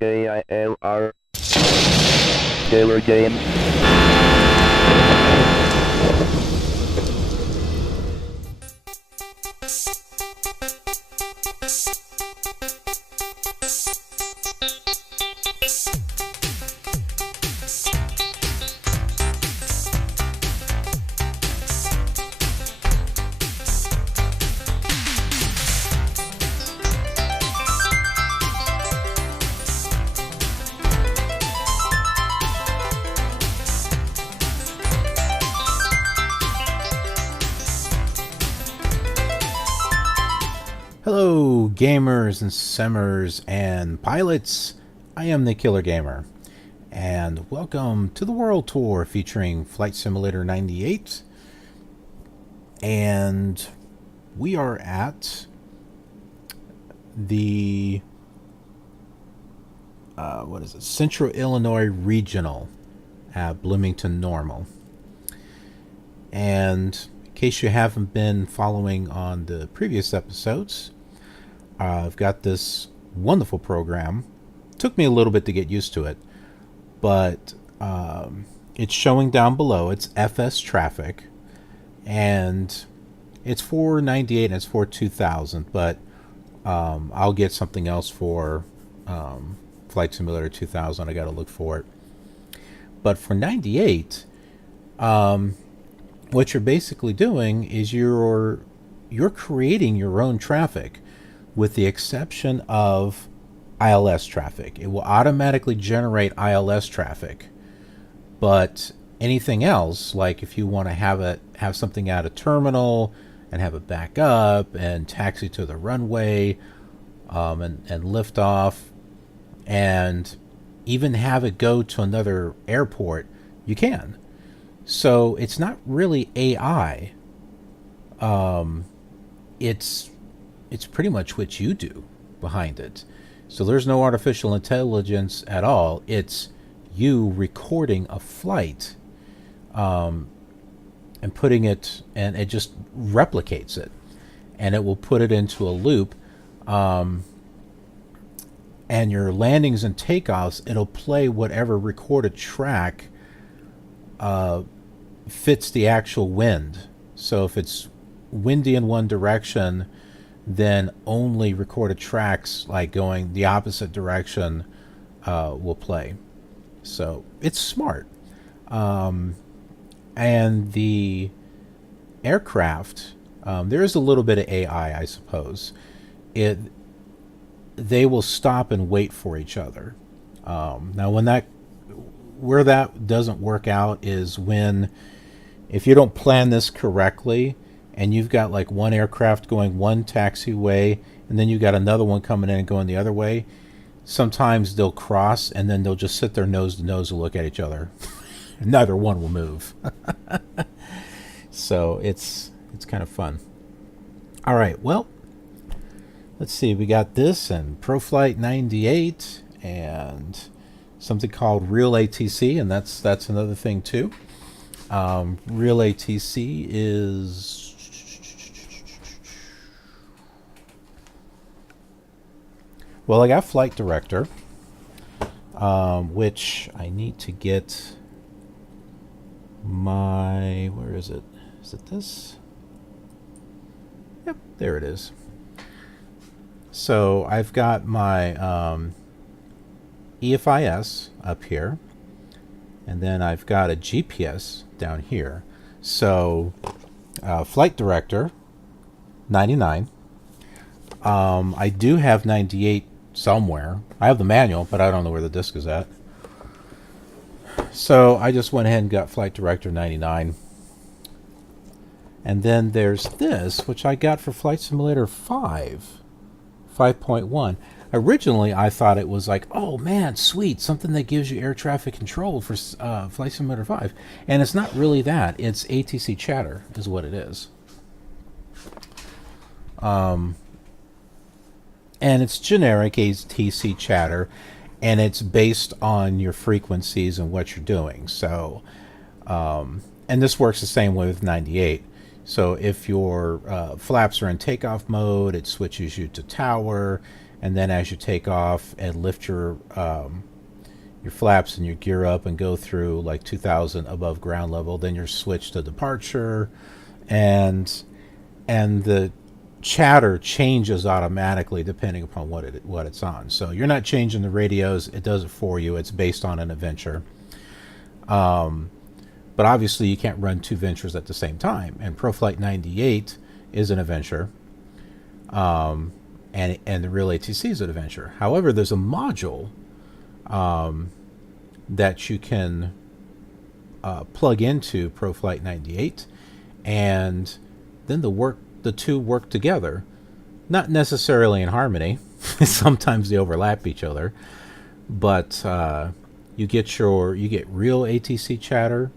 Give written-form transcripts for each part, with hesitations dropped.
KILR. KILR Games. Hello gamers and simmers and pilots, I am the Killer Gamer, and welcome to the World Tour featuring Flight Simulator 98, and we are at the Central Illinois Regional at Bloomington-Normal. And in case you haven't been following on the previous episodes, I've got this wonderful program. Took me a little bit to get used to it, but it's showing down below. It's FSTraffic, and it's for 98 and it's for 2000, but I'll get something else for Flight Simulator 2000. I got to look for it. But for 98, what you're basically doing is you're creating your own traffic, with the exception of ILS traffic. It will automatically generate ILS traffic, but anything else, like if you want to have something at a terminal and have it back up and taxi to the runway, and lift off, and even have it go to another airport, you can. So it's not really AI. It's pretty much what you do behind it. So there's no artificial intelligence at all. It's you recording a flight, and putting it, and it just replicates it, and it will put it into a loop. And your landings and takeoffs, it'll play whatever recorded track fits the actual wind. So if it's windy in one direction, then only recorded tracks like going the opposite direction will play. So it's smart. And the aircraft, there is a little bit of AI, I suppose. They will stop and wait for each other. Now, where that doesn't work out is if you don't plan this correctly, and you've got like one aircraft going one taxiway, and then you've got another one coming in and going the other way. Sometimes they'll cross, and then they'll just sit there nose to nose and look at each other. Neither one will move. So it's kind of fun. All right, well, let's see. We got this and ProFlight 98 and something called RealATC, and that's another thing too. RealATC is, well, I got Flight Director, which I need to get where is it? Is it this? Yep, there it is. So I've got my EFIS up here, and then I've got a GPS down here. So Flight Director 99. I do have 98 somewhere. I have the manual, but I don't know where the disc is at. So I just went ahead and got Flight Director 99. And then there's this, which I got for Flight Simulator 5.1. Originally, I thought it was like, oh man, sweet, something that gives you air traffic control for Flight Simulator 5. And it's not really that. It's ATC chatter is what it is. And it's generic ATC chatter, and it's based on your frequencies and what you're doing. So, and this works the same way with 98. So if your flaps are in takeoff mode, it switches you to tower, and then as you take off and lift your flaps and your gear up and go through like 2,000 above ground level, then you're switched to departure, and the chatter changes automatically depending upon what it's on. So you're not changing the radios; it does it for you. It's based on an adventure. But obviously you can't run two ventures at the same time, and ProFlight 98 is an adventure, and the RealATC is an adventure. However, there's a module that you can plug into ProFlight 98, and then the two work together, not necessarily in harmony. Sometimes they overlap each other, but you get RealATC chatter.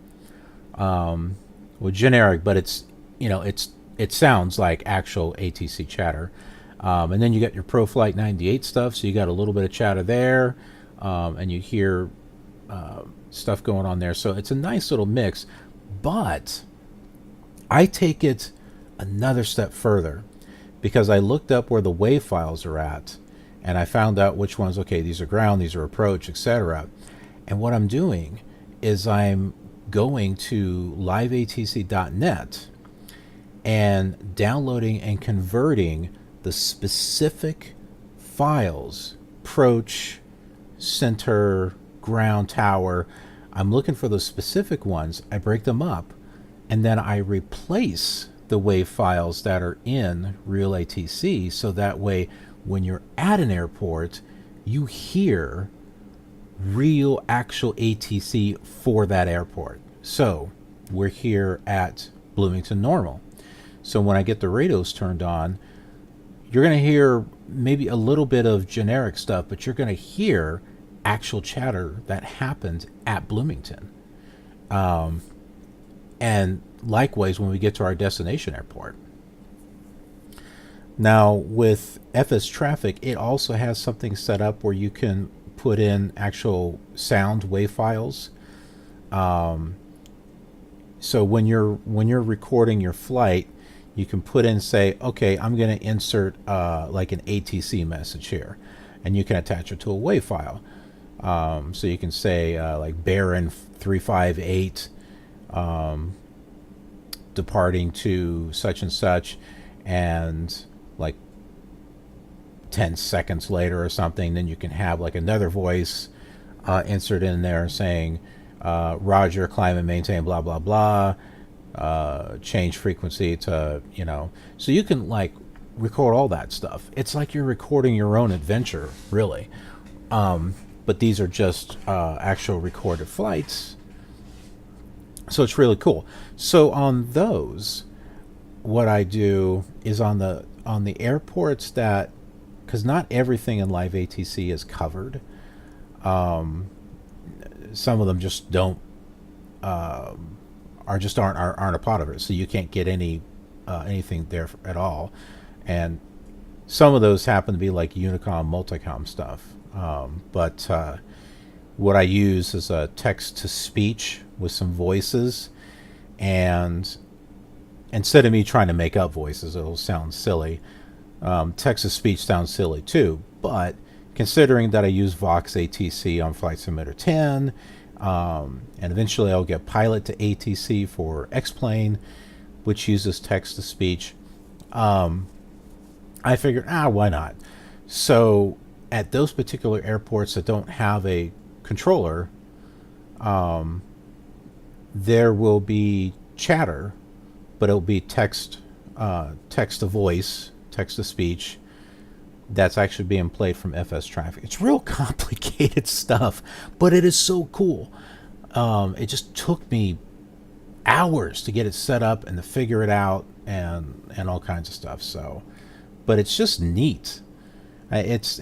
Well, generic, but it sounds like actual ATC chatter. And then you got your ProFlight 98 stuff, so you got a little bit of chatter there, and you hear stuff going on there. So it's a nice little mix, but I take it another step further, because I looked up where the wave files are at, and I found out which ones, okay, these are ground, these are approach, etc. And what I'm doing is I'm going to liveatc.net and downloading and converting the specific files, approach, center, ground, tower. I'm looking for those specific ones. I break them up, and then I replace the wave files that are in RealATC, so that way when you're at an airport, you hear real actual ATC for that airport. So we're here at Bloomington-Normal. So when I get the radios turned on, you're going to hear maybe a little bit of generic stuff, but you're going to hear actual chatter that happened at Bloomington. And likewise, when we get to our destination airport. Now, with FSTraffic, it also has something set up where you can put in actual sound wave files. So when you're recording your flight, you can put in, say, okay, I'm going to insert like an ATC message here, and you can attach it to a wave file. So you can say like Baron 358 departing to such and such, and like 10 seconds later or something, then you can have like another voice insert in there saying Roger, climb and maintain blah blah blah, change frequency to, so you can like record all that stuff. It's like you're recording your own adventure, really. But these are just actual recorded flights, so it's really cool. So on those, what I do is on the airports that, because not everything in LiveATC is covered. Some of them just don't aren't a part of it, so you can't get anything there at all. And some of those happen to be like Unicom, Multicom stuff. But what I use is a text to speech with some voices, and instead of me trying to make up voices, it'll sound silly. Text to speech sounds silly too, but considering that I use Vox ATC on Flight Simulator 10, and eventually I'll get Pilot to ATC for X-Plane, which uses text to speech, I figured, why not? So at those particular airports that don't have a controller, there will be chatter, but it'll be text to voice, text to speech, that's actually being played from FSTraffic. It's real complicated stuff, but it is so cool. It just took me hours to get it set up and to figure it out, and all kinds of stuff. So, but it's just neat. It's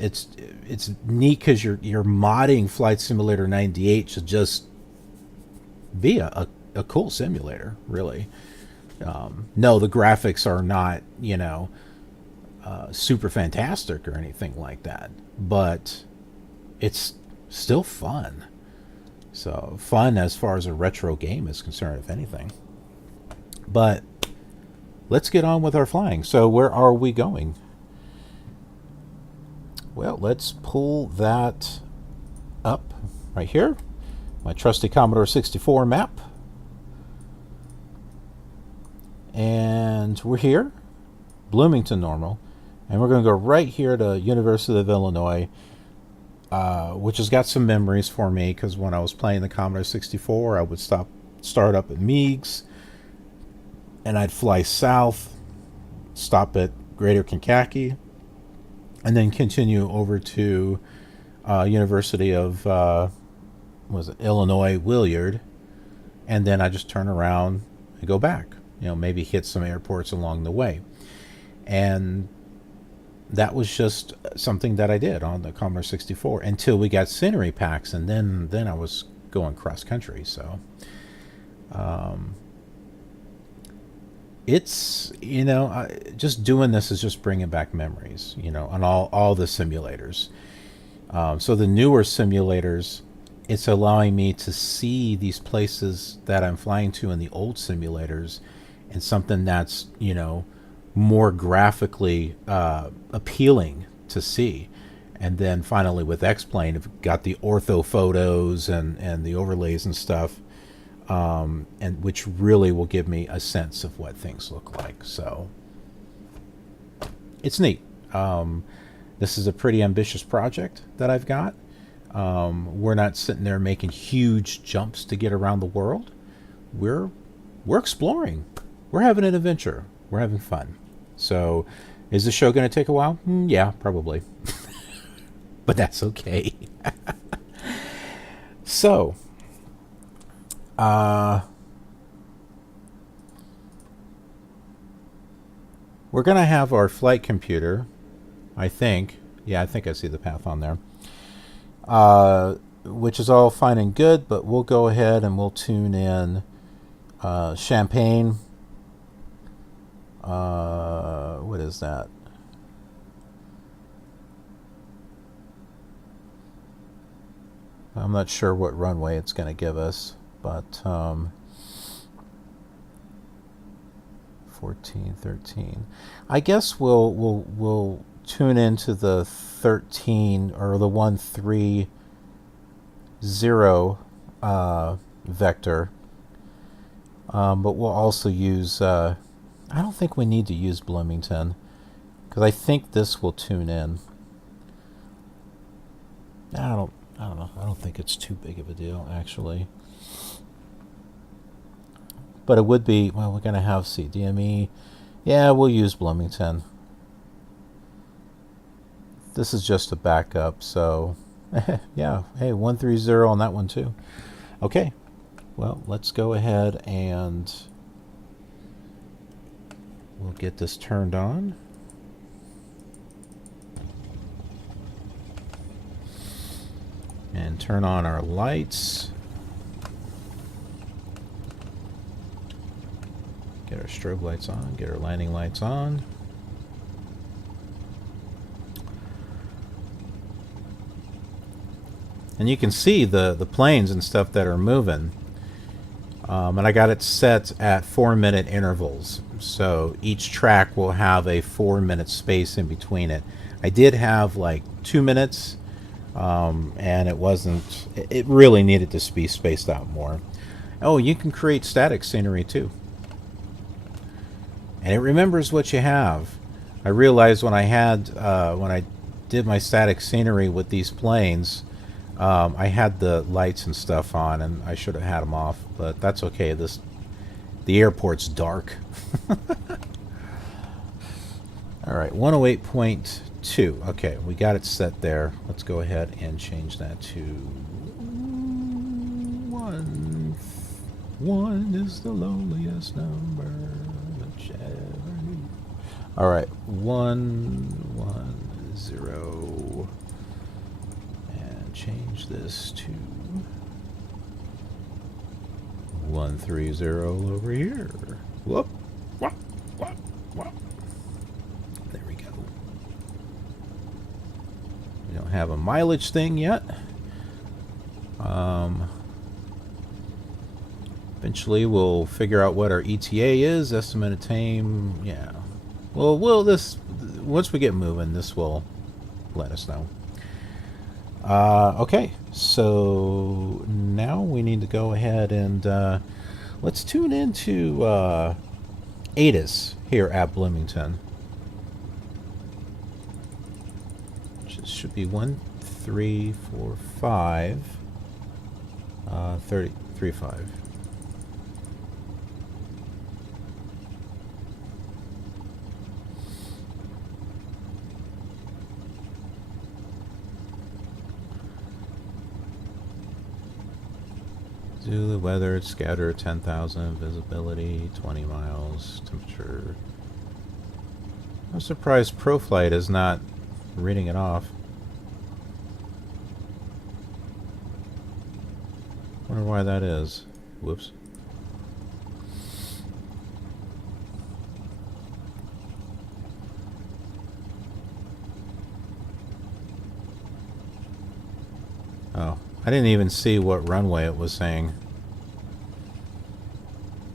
neat because you're modding Flight Simulator 98 to just be a cool simulator, really. No, the graphics are not, super fantastic or anything like that, but it's still fun. So fun as far as a retro game is concerned, if anything. But let's get on with our flying. So where are we going? Well, let's pull that up right here. My trusty Commodore 64 map. And we're here, Bloomington-Normal. And we're going to go right here to University of Illinois, which has got some memories for me, because when I was playing the Commodore 64, I would start up at Meigs, and I'd fly south, stop at Greater Kankakee, and then continue over to University of Illinois-Willard, and then I just turn around and go back. You know, maybe hit some airports along the way. And that was just something that I did on the Commodore 64 until we got scenery packs, and then I was going cross country. So it's, you know, just doing this is just bringing back memories, you know, on all the simulators. So the newer simulators, it's allowing me to see these places that I'm flying to in the old simulators, and something that's, you know, more graphically appealing to see. And then finally with X-Plane, I've got the ortho photos and the overlays and stuff, and which really will give me a sense of what things look like. So it's neat. This is a pretty ambitious project that I've got. We're not sitting there making huge jumps to get around the world. We're exploring. We're having an adventure. We're having fun. So, is the show going to take a while? Yeah, probably. But that's okay. So, we're going to have our flight computer, I think. Yeah, I think I see the path on there. Which is all fine and good, but we'll go ahead and we'll tune in Champaign. What is that? I'm not sure what runway it's going to give us, but 14, 13. I guess we'll tune into the 13 or the 130 vector, but we'll also use. I don't think we need to use Bloomington, because I think this will tune in. I don't know. I don't think it's too big of a deal, actually. But it would be, well, we're going to have CDME. Yeah, we'll use Bloomington. This is just a backup, so yeah. Hey, 130 on that one too. Okay. Well, let's go ahead and we'll get this turned on. And turn on our lights. Get our strobe lights on, get our landing lights on. And you can see the planes and stuff that are moving. And I got it set at 4-minute intervals. So each track will have a 4-minute space in between it. I did have like 2 minutes, and it really needed to be spaced out more. Oh, you can create static scenery too. And it remembers what you have. I realized when I did my static scenery with these planes, I had the lights and stuff on, and I should have had them off, but that's okay. The airport's dark. All right, 108.2. Okay, we got it set there. Let's go ahead and change that to 1. 1 is the loneliest number. All right, 110. Change this to 130 over here. Whoop, whoop, whoop, whoop. There we go. We don't have a mileage thing yet. Eventually we'll figure out what our ETA is, estimated time, yeah. Well, once we get moving, this will let us know. Okay, so now we need to go ahead and let's tune into ATIS here at Bloomington. Which should be 1, 3, 4, 5, 35. Zulu weather, scatter 10,000, visibility 20 miles, temperature. I'm surprised ProFlight is not reading it off. Wonder why that is. Whoops. Oh, I didn't even see what runway it was saying.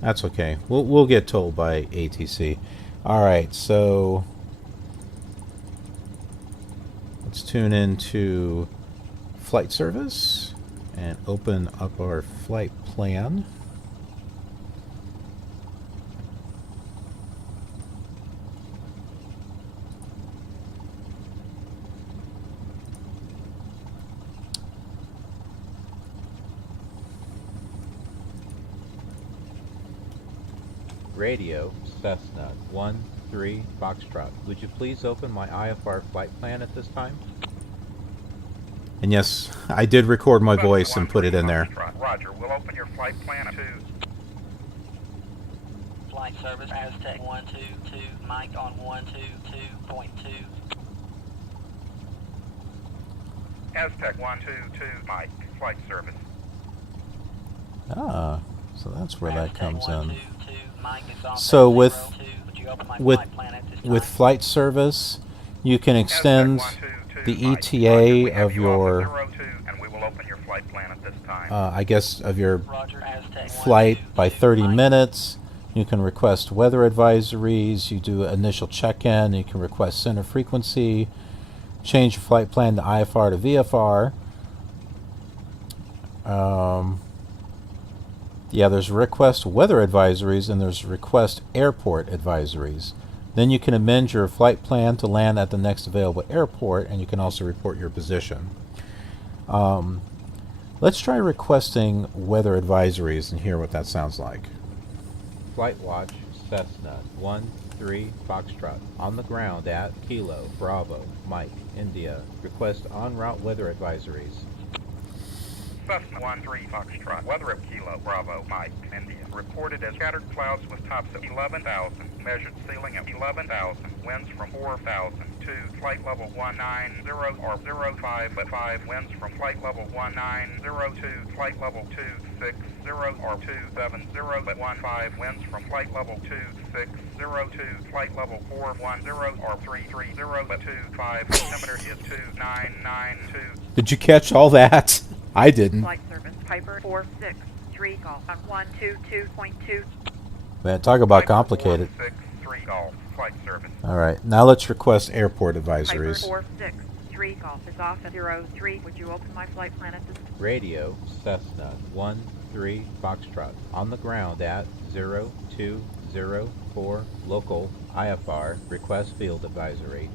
That's okay. We'll get told by ATC. All right, so let's tune into flight service and open up our flight plan. Radio, Cessna 1-3 Foxtrot. Would you please open my IFR flight plan at this time? And yes, I did record my voice and put it in there. Roger, we'll open your flight plan to flight service Aztec 122, Mike on 122.2. Aztec 122, Mike, flight service. Ah, so that's where that Aztec comes in. 122, Mike is on So with 02. Would you open my with flight plan at this with time? flight service, you can extend the ETA of your, and we will open your flight plan at this time. I guess, of your Roger, Aztec flight by 122, 30 Mike. minutes. You can request weather advisories. You do initial check-in. You can request center frequency. Change your flight plan to IFR to VFR. Yeah, there's request weather advisories and there's request airport advisories. Then you can amend your flight plan to land at the next available airport, and you can also report your position. Let's try requesting weather advisories and hear what that sounds like. Flight watch, Cessna 1-3 Foxtrot. On the ground at Kilo, Bravo, Mike, India. Request en route weather advisories. Cessna 13 Foxtrot, weather at Kilo, Bravo, Mike, India. Reported as scattered clouds with tops of 11,000, measured ceiling of 11,000, winds from 4,000, to flight level 190 or 05 at 5, winds from flight level 1902, flight level 260 or 270 at 15, winds from flight level 2602, flight level 410 or 330 at 25, altimeter is 2992. Did you catch all that? I didn't. Flight service Piper 463 Golf on 122.2. Man, talk about complicated. 463 Golf, flight service. All right, now let's request airport Piper advisories. 463 Golf is off at 03. Would you open my flight plan at this? Radio, Cessna 1-3 Foxtrot. On the ground at 0204 local IFR. Request field advisory.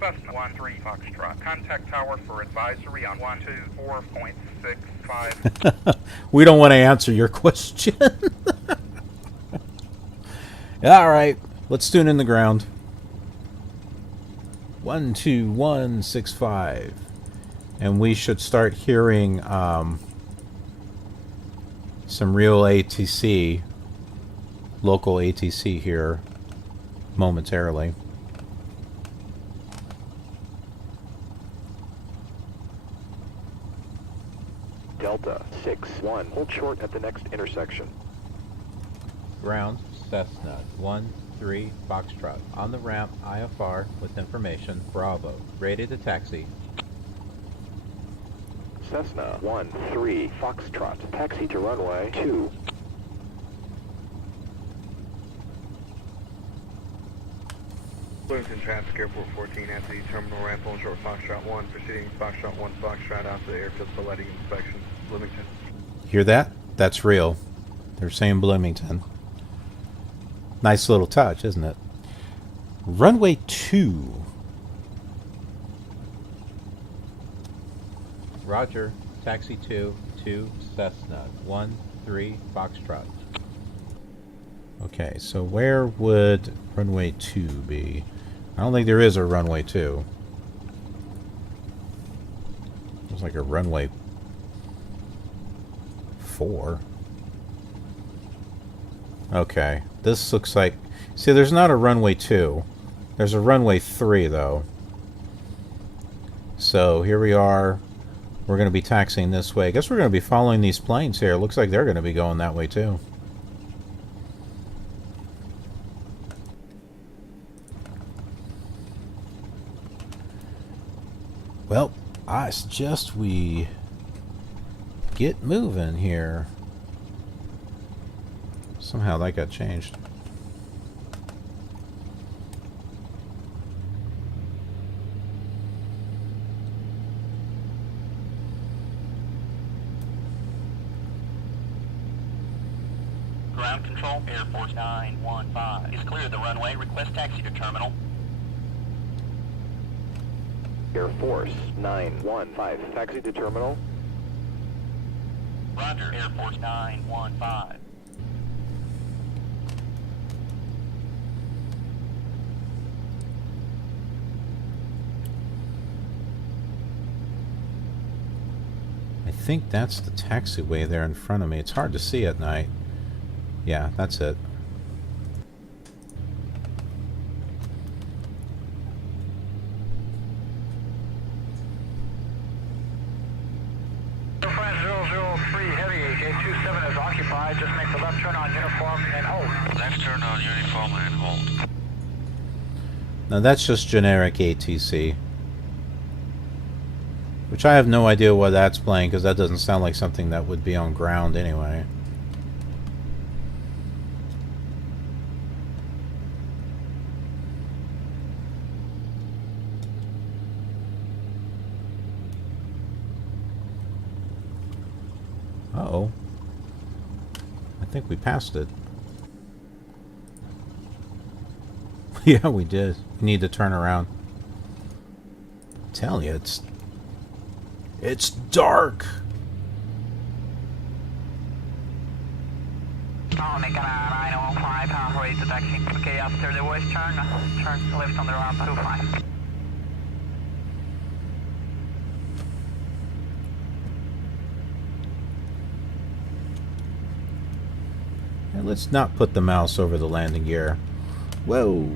Cessna 13 Foxtrot. Contact tower for advisory on 124.65. We don't want to answer your question. All right, let's tune in the ground. 12165, and we should start hearing some RealATC, local ATC here momentarily. Delta 6-1, hold short at the next intersection. Ground, Cessna 1-3 Foxtrot. On the ramp, IFR with information. Bravo. Rated a taxi. Cessna 13 Foxtrot, taxi to runway 2. Bloomington Traffic, Airport 14, at the terminal ramp on short Foxtrot 1, proceeding Foxtrot 1 Foxtrot out to the airfield for lighting inspection. Bloomington. Hear that? That's real. They're saying Bloomington. Nice little touch, isn't it? Runway 2. Roger. Taxi 2 Cessna 13 Foxtrot. Okay, so where would runway 2 be? I don't think there is a runway 2. There's like a runway 4. Okay, this looks like... See, there's not a runway 2. There's a runway 3, though. So, here we are. We're going to be taxiing this way. I guess we're going to be following these planes here. Looks like they're going to be going that way, too. Well, I suggest we get moving here. Somehow that got changed. Ground control, Air Force 915 is clear of the runway. Request taxi to terminal. Air Force 915, taxi to terminal. Roger, Air Force 915. I think that's the taxiway there in front of me. It's hard to see at night. Yeah, that's it. Just make the left turn on uniform and hold. Left turn on uniform and hold. Now that's just generic ATC. Which I have no idea why that's playing, because that doesn't sound like something that would be on ground anyway. Uh-oh. I think we passed it. Yeah, we did. We need to turn around. I'm telling you, it's dark. Making a 905 halfway to taxi. Okay, after the west turn left on the ramp 25. And let's not put the mouse over the landing gear. Whoa.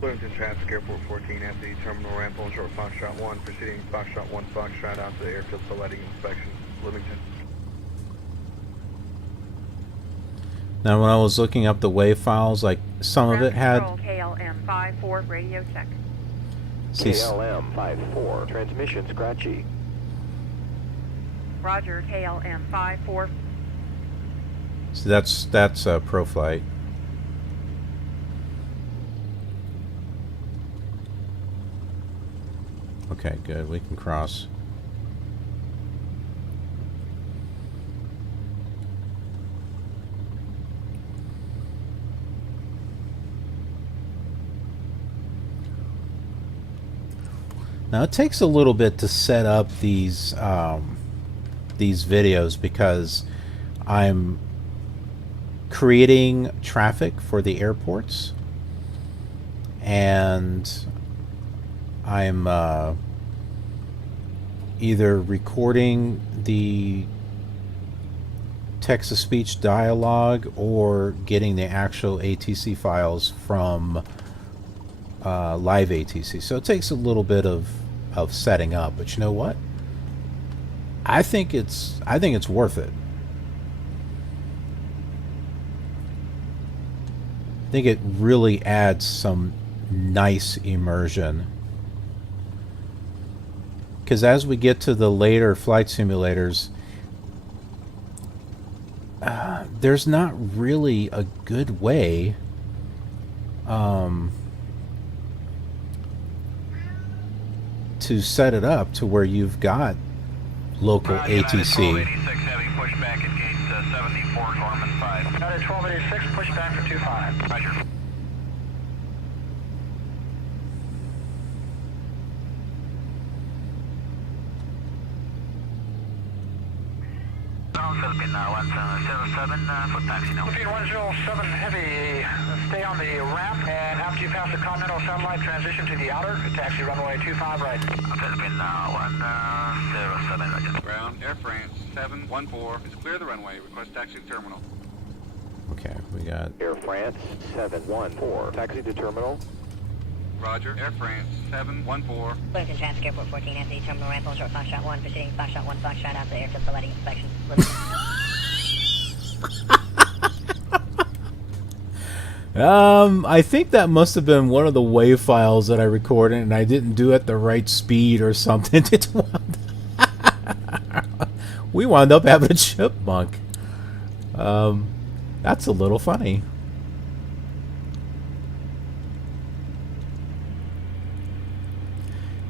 Bloomington Traffic, Airport 14, at the terminal ramp on short Foxtrot 1, proceeding Foxtrot 1 Foxtrot out to the airfield for lighting inspection. Bloomington. Now, when I was looking up the WAV files, like some of it had... KLM 54 radio check. KLM 54, transmission scratchy. Roger, KLM 54. So that's ProFlight. Okay, good. We can cross. Now it takes a little bit to set up these videos because I'm creating traffic for the airports, and I'm either recording the text-to-speech dialogue or getting the actual ATC files from live ATC. So it takes a little bit of setting up, but you know what? I think it's worth it. I think it really adds some nice immersion because as we get to the later flight simulators, there's not really a good way to set it up to where you've got local ATC. 1286 heavy pushback at gate 74 Norman 5. United 1286 pushback for 25. Roger. Philippine 107 foot taxi now. Philippine 107 heavy, stay on the ramp, and after you pass the Continental satellite, transition to the outer, taxi runway 25 right. Philippine 107, Roger. Ground, Air France 714 is clear the runway, request taxi to terminal. Okay, we got Air France 714. Taxi to terminal. Roger, Air France 714. Bloomington-Traffic Airport 14 at the terminal ramp on short Foxtrot 1, proceeding Foxtrot 1 Foxtrot out to the airfield for lighting inspection. I think that must have been one of the WAV files that I recorded and I didn't do at the right speed or something. We wound up having a chipmunk. That's a little funny.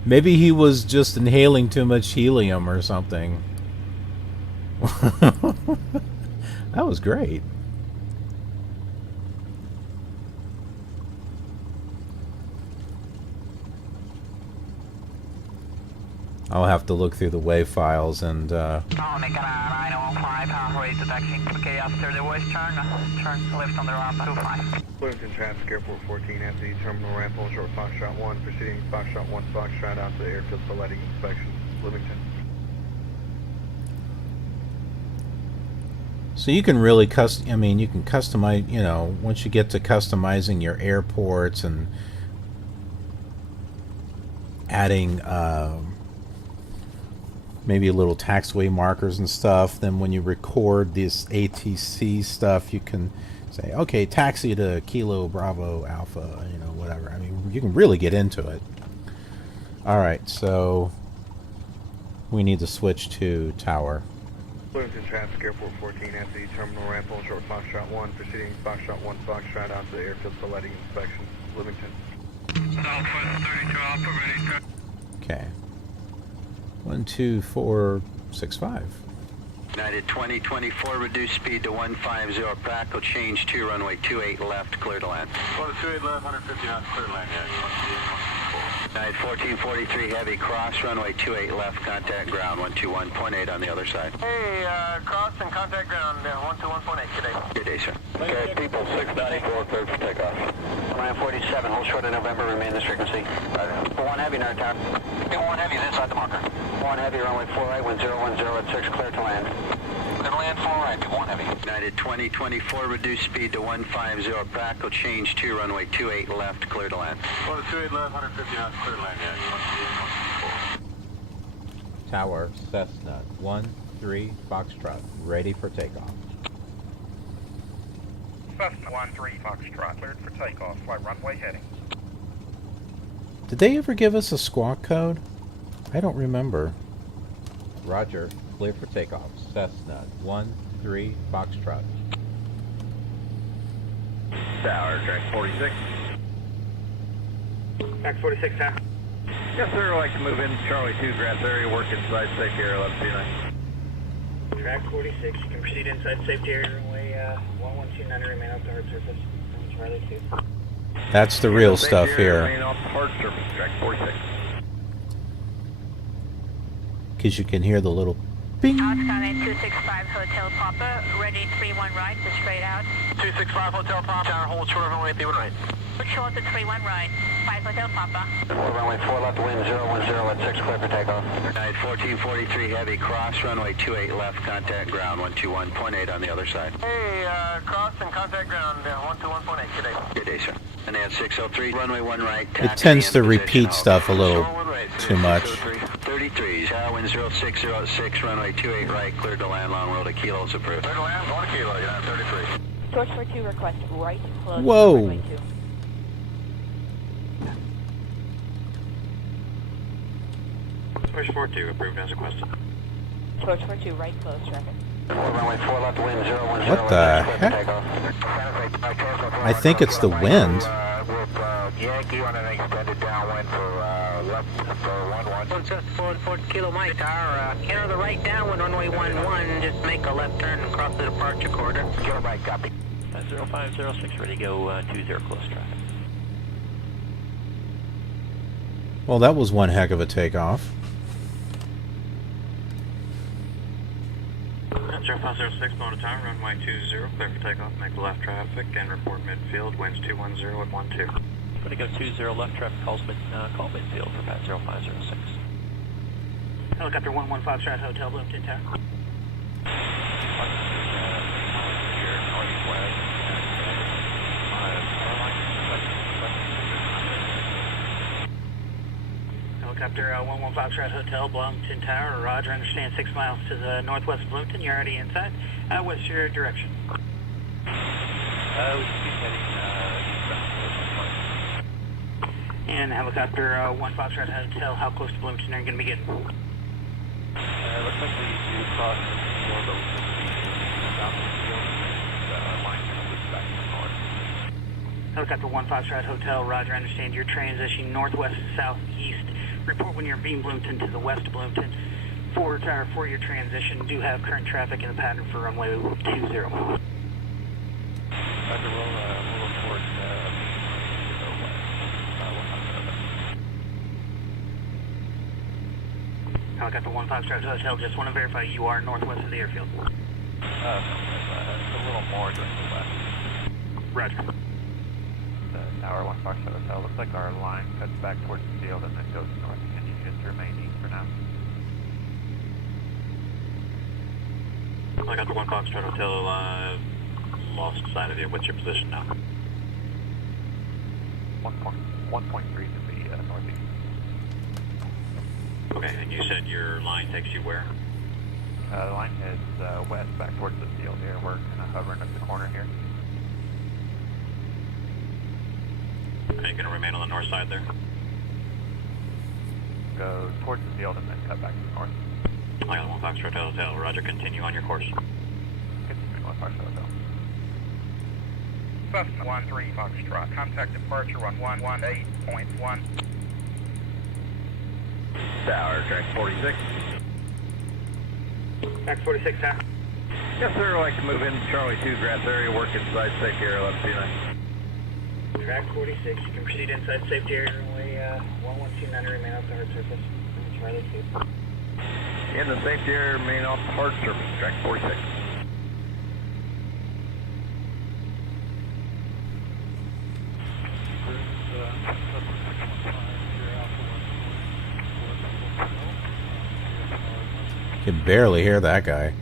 Maybe he was just inhaling too much helium or something. That was great. I'll have to look through the WAV files and Omega 905, power rate detecting. Okay, after the west turn left on the ramp 25. Bloomington Traffic Airport 14 at the terminal ramp on short Foxtrot 1, proceeding Foxtrot 1 Foxtrot out to the airfield for lighting inspection. Bloomington. so you can really I mean, you can customize, you know, once you get to customizing your airports and adding maybe a little taxiway markers and stuff, then when you record this ATC stuff, you can say, okay, taxi to Kilo Bravo Alpha, you know, whatever. I mean, you can really get into it. Alright, so we need to switch to tower. Bloomington Traffic Airport 14 at the terminal ramp on short Foxtrot 1, proceeding Foxtrot 1 Foxtrot out to the airfield for lighting inspection. Bloomington. Southwest 32 Alpha, ready. Okay. 12465. United 2024, reduce speed to 150, practical change 2, runway 28 left, clear to land. 28 left, 150 knots, clear to land, United 1443, heavy, cross, runway 28 left, contact ground, 121.8 on the other side. Hey, cross and contact ground 121.8, good day. Good day, sir. Okay, people 694, cleared for takeoff. Line 47, hold short of November, remain this frequency. 1 heavy, Nerd Tower. 1 heavy is inside the marker. 1 heavy, runway 4 right, 1010 at 6, clear to land. Clear to land, 4 right, 1 heavy. United 2024, reduce speed to 150, practical change 2, runway 28 left, clear to land. 28 left, 150 knots, clear to land, Tower, Cessna 13 Foxtrot, ready for takeoff. Cessna 13 Foxtrot, cleared for takeoff. Flight runway heading. Did they ever give us a squawk code? I don't remember. Roger, clear for takeoff. Cessna 13 Foxtrot. Tower, track 46. Track 46, huh? Yes, sir, I'd like to move in Charlie 2 grass area, work inside safety area, 1129. Track 46, you can proceed inside safety area, runway 1129, remain off the hard surface. Charlie 2. That's the real stuff here. Remain off the hard surface, track 46. Because you can hear the little bing. Outside 265 Hotel Papa, ready 31 right to straight out. 265 Hotel Papa, tower hold short of runway 31 right. Put short to 31 right, 5 Hotel Papa. Runway 4 left, wind 010 at 6, clear for takeoff. United 1443, heavy, cross, runway 28 left, contact ground, 121.8 on the other side. Hey, cross and contact ground 121.8, good day. Good day, sir. And at 603, runway 1 right, It taxi tends to in position, repeat hold. stuff a little too much. 33s, wind 0606, runway 28 right, cleared to land, long roll to Kilo's approved. Clear to land, 1 kilo, United 33. Source for 2 request right close. Whoa. Runway 2. Push 42, approved as requested. Approach 42, right close traffic. Runway 4 left, wind 010. What the heck? I think it's the wind. Yankee on an extended downwind for left for 11. 4 Kilo Mike Tower, enter the right downwind, runway 11, just make a left turn and cross the departure corridor. Kilo Mike, copy. 0506, ready to go 20 close traffic. Well, that was one heck of a takeoff. 0506, Motor Tower, runway 20, clear for takeoff, make left traffic, and report midfield, winds 210 at 12. Ready to go 20 left traffic, call midfield for Pat 0506. Helicopter 115 Strat Hotel, Bloomington Tower. Helicopter 115 Strat Hotel, Bloomington Tower, roger, understand 6 miles to the northwest of Bloomington, you're already inside. What's your direction? And helicopter 115 Strat Hotel, how close to Bloomington are you going to be getting? Looks like we do cross the field, but we should be south of the field, and line kind of loops back to the north. Helicopter 15 Strat Hotel, roger, understand you're transitioning northwest to southeast. Report when you're being Bloomington to the west of Bloomington. For your transition, do have current traffic in the pattern for runway 20. Roger, we'll report Helicopter 15 Strat Hotel, just want to verify you are northwest of the airfield. it's a little more during the west. Roger. The Tower 15 Strat Hotel, looks like our line cuts back towards the field and then goes north. Can you just remain east for now? Helicopter 15 Strat Hotel, lost sight of you. What's your position now? 1.3 to the northeast. Okay, and you said your line takes you where? The line heads west back towards the field here. We're kind of hovering at the corner here. Are you going to remain on the north side there? Go towards the field and then cut back to the north. Helicopter 15 Strat Hotel, roger, continue on your course. Continue 15 Strat Hotel. Cessna 13 Foxtrot, contact departure on 118.1. Tower, track 46. Track 46, Tower. Yes, sir. I'd like to move into Charlie 2 grass area, work inside safety area 1129. Track 46, you can proceed inside safety area runway 1129 and remain off the hard surface. Charlie 2. In the safety area, remain off the hard surface, track 46. You can barely hear that guy.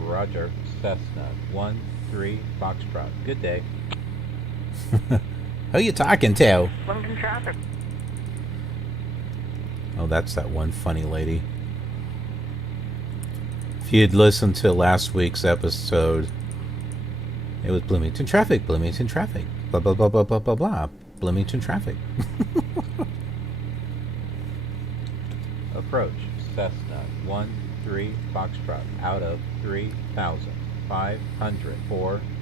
Roger, Cessna 13 Foxtrot. Good day. Who you talking to? Bloomington traffic. Oh, that's that one funny lady. If you'd listened to last week's episode, it was Bloomington traffic, blah, blah, blah, blah, blah, blah, blah. Bloomington traffic. Approach, Cessna 13 Foxtrot, out of 3,000, 500,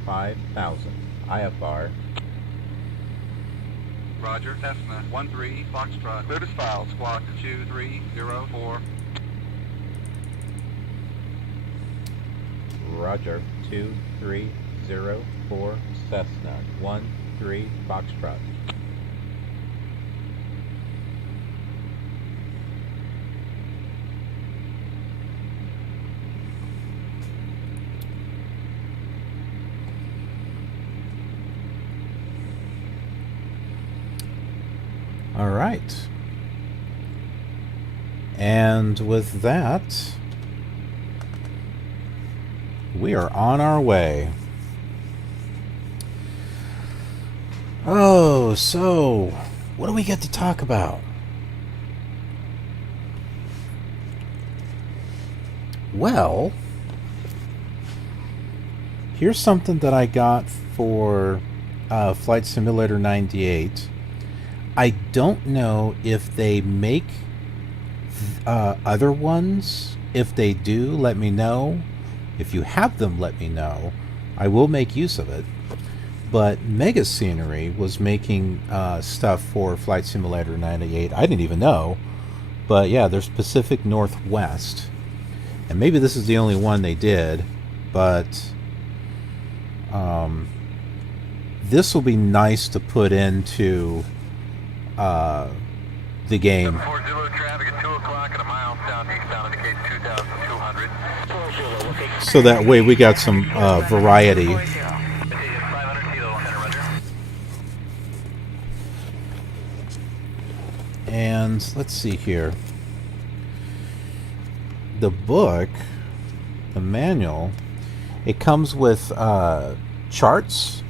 5,000, IFR. Roger, Cessna 13 Foxtrot, clear to file, squawk 2304. Roger, 2304, Cessna 13 Foxtrot. All right. And with that, we are on our way. Oh, so what do we get to talk about? Well, here's something that I got for Flight Simulator 98. I don't know if they make other ones, if they do, let me know. If you have them, let me know. I will make use of it. But MegaScenery was making stuff for Flight Simulator 98. I didn't even know. But yeah, there's Pacific Northwest. And maybe this is the only one they did. But this will be nice to put into the game. 40 traffic at 2 o'clock at a mile southeast down indicates 2,200. So that way we got some variety. And let's see here. The book, the manual, it comes with charts,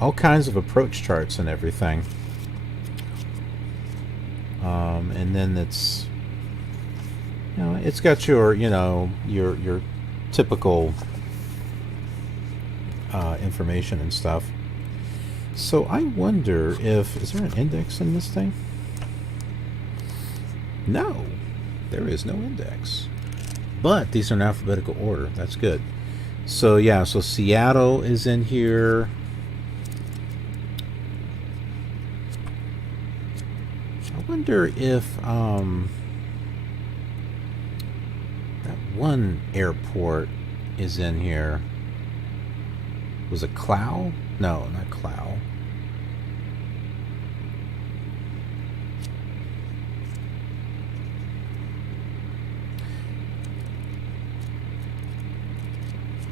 all kinds of approach charts and everything. And then it's, you know, it's got your, you know, your typical information and stuff. So I wonder if, is there an index in this thing? No, there is no index. But these are in alphabetical order. That's good. So yeah, so Seattle is in here. I wonder if that one airport is in here. Was it Clow? No, not Clow.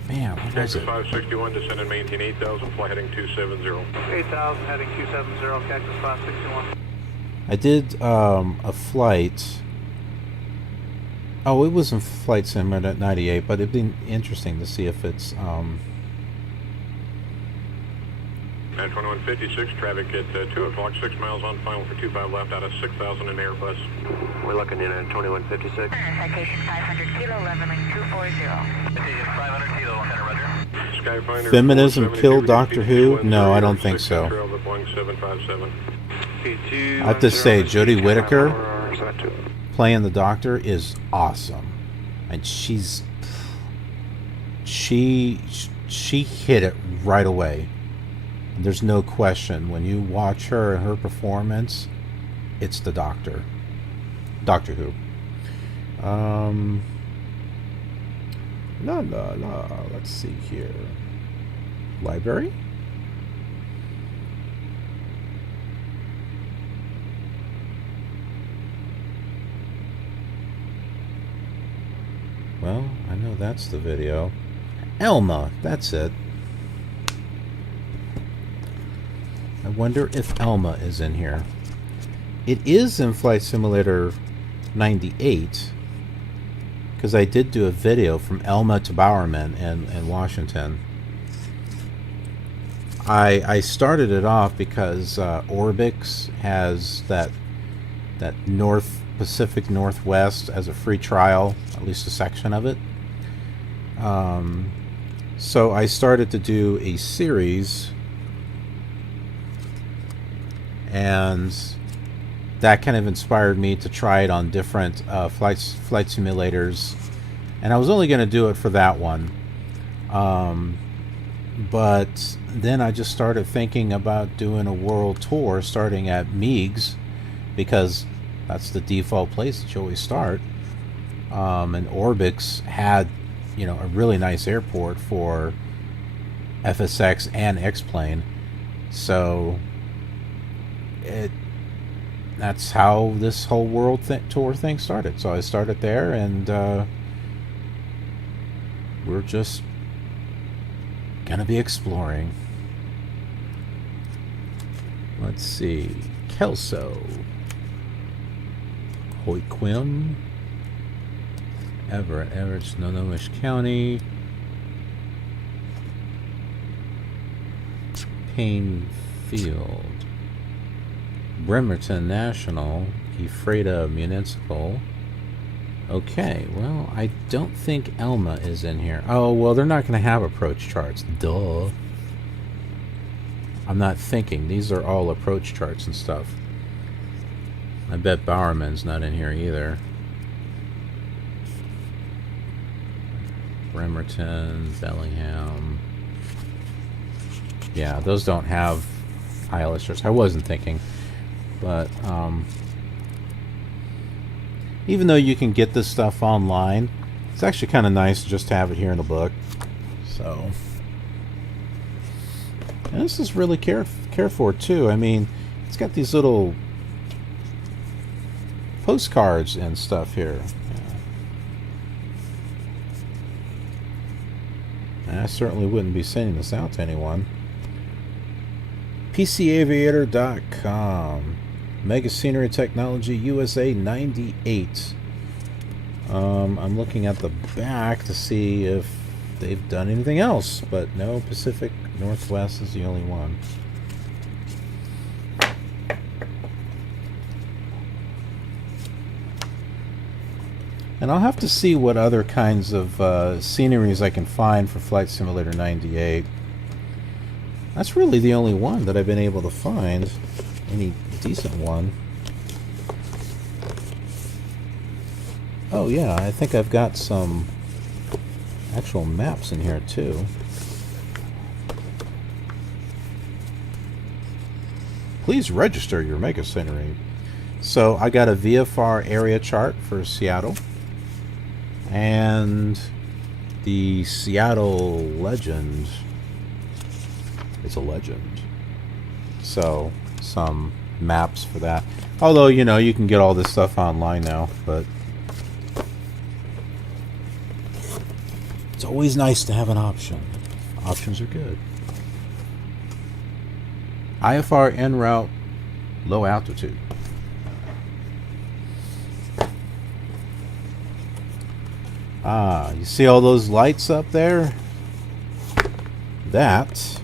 Man, what was it? 561, descend and maintain 8,000, fly heading 270. 8,000, heading 270, Cactus 561. I did a flight. Oh, it was in Flight Simulator 98, but it'd be interesting to see if it's 2156, traffic at 2 o'clock, 6 miles on final for 25 left out of 6,000 in Airbus. We're looking in at 2156. Citation 500 kilo, leveling 240. 500 kilo, Roger. Skyfinder. Feminism killed Doctor Who? No, I don't think so. I have to say, Jodie Whittaker playing the Doctor is awesome, and she hit it right away. There's no question. When you watch her and her performance, it's the Doctor. Doctor Who. Let's see here. Library? Well, I know that's the video. Elma, that's it. I wonder if Elma is in here. It is in Flight Simulator 98, because I did do a video from Elma to Bowerman in Washington. I started it off because Orbix has that North Pacific Northwest as a free trial, at least a section of it. So I started to do a series, and that kind of inspired me to try it on different flight simulators, and I was only going to do it for that one, but then I just started thinking about doing a world tour starting at Meigs, because that's the default place that you always start, and Orbix had, you know, a really nice airport for FSX and X-Plane, so that's how this whole world tour thing started. So I started there, and we're just gonna be exploring. Let's see. Kelso, Hoyquim, Everett, Snohomish County, Painfield, Bremerton National, Ephrata Municipal. Okay, well, I don't think Elma is in here. Oh, well, they're not going to have approach charts. Duh. I'm not thinking. These are all approach charts and stuff. I bet Bowerman's not in here either. Bremerton, Bellingham. Yeah, those don't have ILS charts. I wasn't thinking. But, even though you can get this stuff online, it's actually kind of nice just to have it here in the book. So, and this is really cared for too. I mean, it's got these little postcards and stuff here. And I certainly wouldn't be sending this out to anyone. PCAviator.com. MegaScenery Technology USA 98. I'm looking at the back to see if they've done anything else, but no, Pacific Northwest is the only one. And I'll have to see what other kinds of sceneries I can find for Flight Simulator 98. That's really the only one that I've been able to find. Any decent one. Oh yeah, I think I've got some actual maps in here too. Please register your MegaScenery. So I got a VFR area chart for Seattle. And the Seattle legend is a legend. So some maps for that. Although, you know, you can get all this stuff online now, but it's always nice to have an option. Options are good. IFR en route, low altitude. Ah, you see all those lights up there? That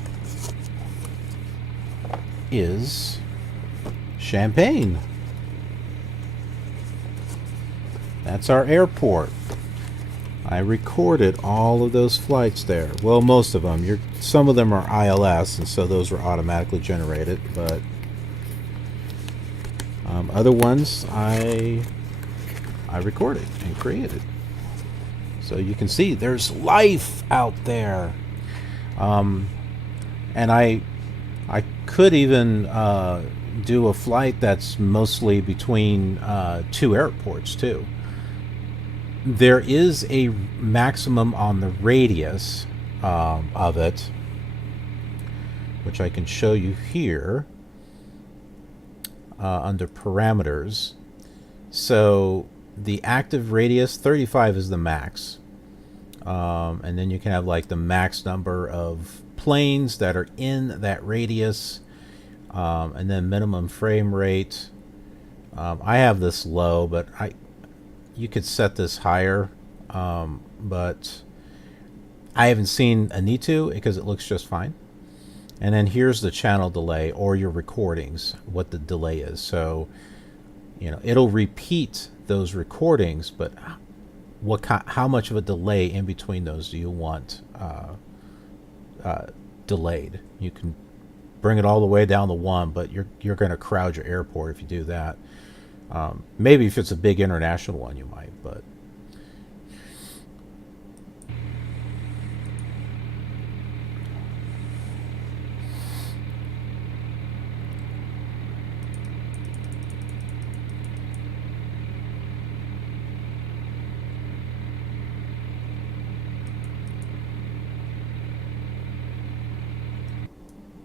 is Champaign. That's our airport. I recorded all of those flights there. Well, most of them. Some of them are ILS, and so those were automatically generated. But other ones I recorded and created. So you can see there's life out there. And I could even do a flight that's mostly between two airports too. There is a maximum on the radius of it, which I can show you here under parameters. So the active radius, 35 is the max. And then you can have like the max number of planes that are in that radius, and then minimum frame rate. I have this low, but you could set this higher, but I haven't seen a need to because it looks just fine. And then here's the channel delay or your recordings, what the delay is. So, you know, it'll repeat those recordings, but how much of a delay in between those do you want delayed? You can bring it all the way down to 1, but you're going to crowd your airport if you do that. Maybe if it's a big international one, you might, but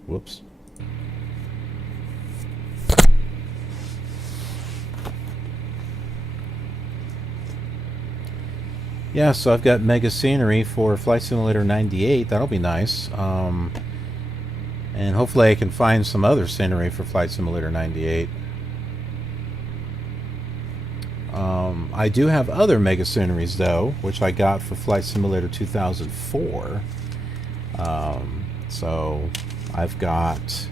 whoops. Yeah, so I've got MegaScenery for Flight Simulator 98. That'll be nice. And hopefully I can find some other scenery for Flight Simulator 98. I do have other MegaSceneries, though, which I got for Flight Simulator 2004. So I've got...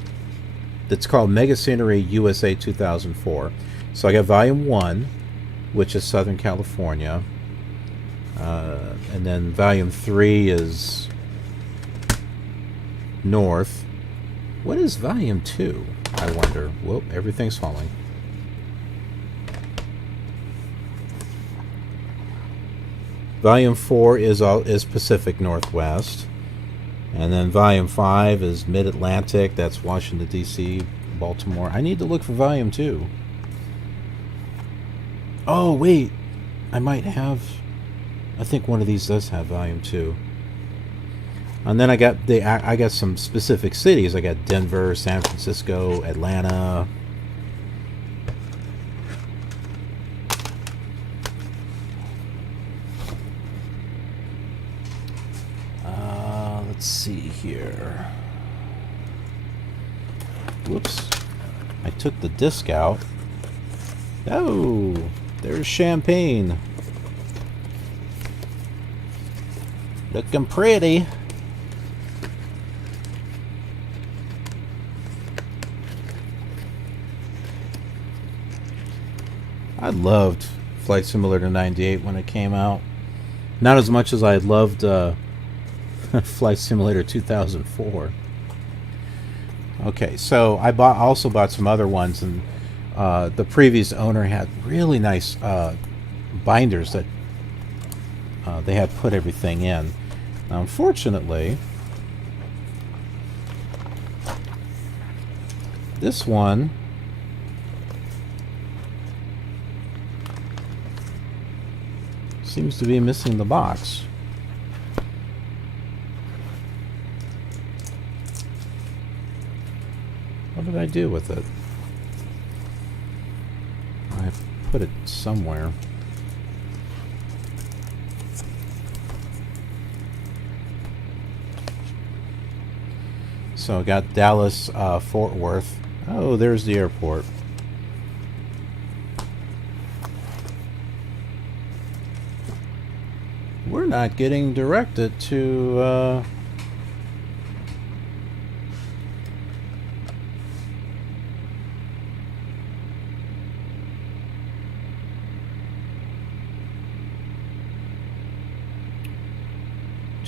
It's called MegaScenery USA 2004. So I got Volume 1, which is Southern California. And then Volume 3 is North. What is Volume 2? I wonder. Whoop, everything's falling. Volume 4 is Pacific Northwest. And then Volume 5 is Mid-Atlantic. That's Washington, D.C., Baltimore. I need to look for Volume 2. Oh, wait. I might have... I think one of these does have Volume 2. And then I got some specific cities. I got Denver, San Francisco, Atlanta. Let's see here. Whoops. I took the disc out. Oh, there's Champaign. Looking pretty. I loved Flight Simulator 98 when it came out. Not as much as I loved Flight Simulator 2004. Okay, so I also bought some other ones, and the previous owner had really nice binders that they had put everything in. Now, unfortunately, this one seems to be missing the box. What did I do with it? I put it somewhere. So I got Dallas, Fort Worth. Oh, there's the airport. We're not getting directed to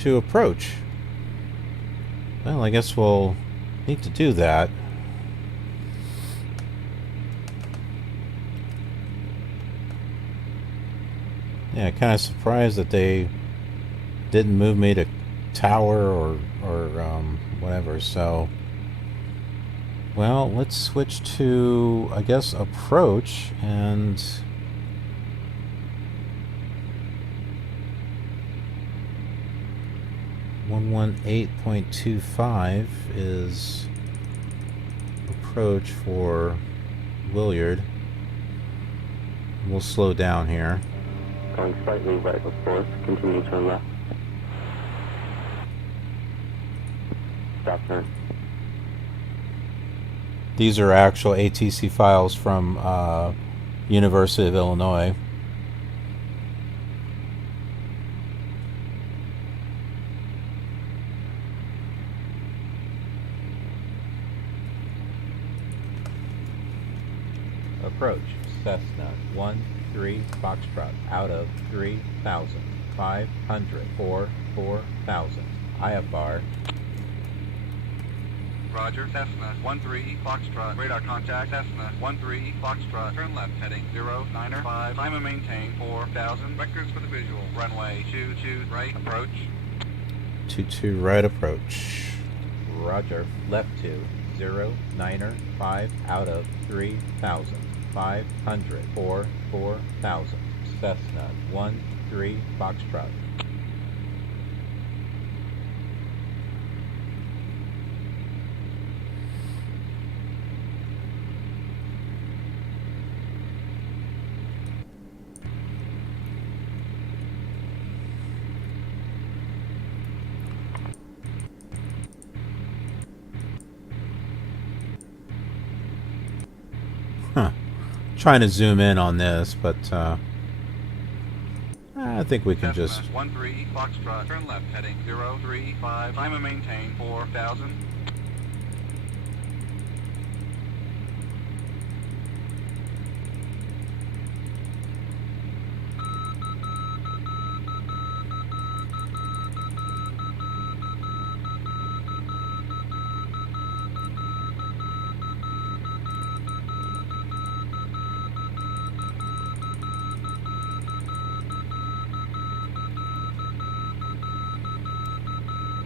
approach. Well, I guess we'll need to do that. Yeah, kind of surprised that they didn't move me to tower or whatever. So, well, let's switch to, I guess, approach, and 118.25 is approach for Willard. We'll slow down here. Going slightly right of course, continue to turn left. Stop turn. These are actual ATC files from University of Illinois. Approach Cessna 13 Foxtrot out of 3,500 for 4,000. IFR. Roger, Cessna 13 Foxtrot, radar contact, Cessna 13 Foxtrot, turn left heading 095, time and maintain 4,000, records for the visual, runway 22 right, approach. 22 right approach. Roger, left 2, 095 out of 3,500 for 4,000. Cessna 13 Foxtrot. Trying to zoom in on this, but I think we can just 13 Foxtrot, turn left heading 035, time and maintain 4,000.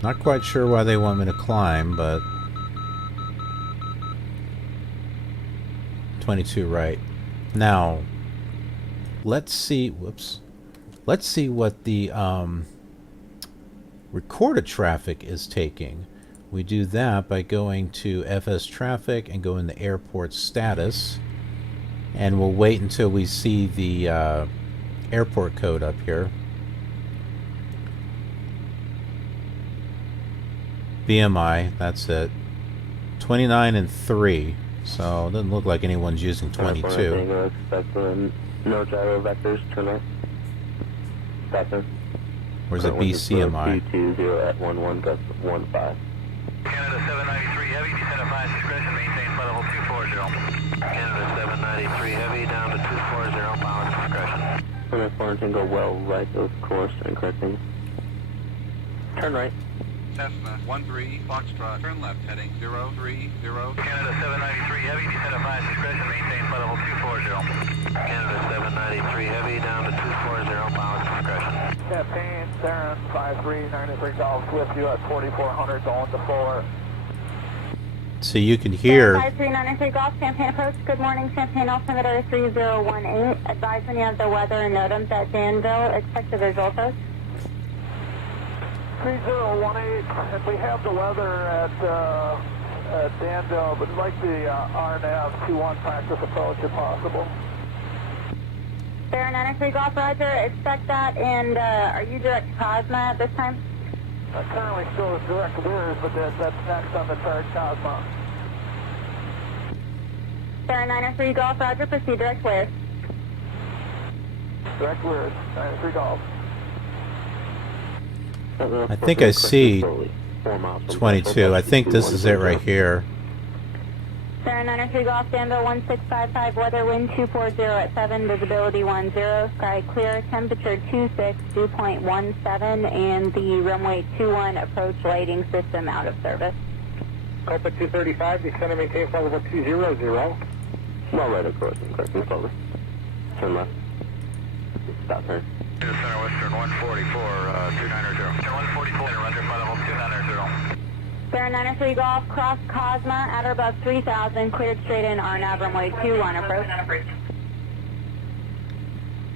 Not quite sure why they want me to climb, but 22 right. Now, let's see. Whoops. Let's see what the recorded traffic is taking. We do that by going to FSTraffic and go in the airport status, and we'll wait until we see the airport code up here. BMI, that's it. 29 and 3. So it doesn't look like anyone's using 22. Expect no gyro vectors, turn right. Stop there. Where's the BCMI? 220 at 11 gust 15. Canada 793 Heavy, descend at 5 discretion, maintain flight level 240. Canada 793 Heavy down to 240, pilot discretion. Plymouth Florentine, go well right of course and correcting. Turn right. Cessna 13 Foxtrot, turn left heading 030. Canada 793 Heavy, descend at 5 discretion, maintain flight level 240. Canada 793 Heavy down to 240, pilot discretion. Champaign, Saren 5393 Golf, Swift, you at 4400, going to 4. So you can hear. 5393 Golf, Champaign approach. Good morning, Champaign altimeter 3018. Advise when you have the weather and NOTAMs at Danville. Expect the visual post. 3018, and we have the weather at Danville, but like the RNAV 21 practice approach if possible. Fair 93 Golf, roger. Expect that, and are you direct to Cosma at this time? Currently still direct Wears, but that's next on the third Cosmo. Fair 93 Golf, roger. Proceed direct Wears. Direct Wears, 93 Golf. I think I see 22. I think this is it right here. Fair 93 Golf, Danville 1655, weather wind 240 at 7, visibility 10, sky clear, temperature 26, dew point 17, and the runway 21 approach lighting system out of service. Copa 235, descend and maintain flight level 200. Well right of course and correcting slowly. Turn left. Stop turn. Center Western 144, 290. 144, roger, flight level 290. Fair 93 Golf, cross Cosma, at or above 3000, cleared straight in RNAV runway 21 approach.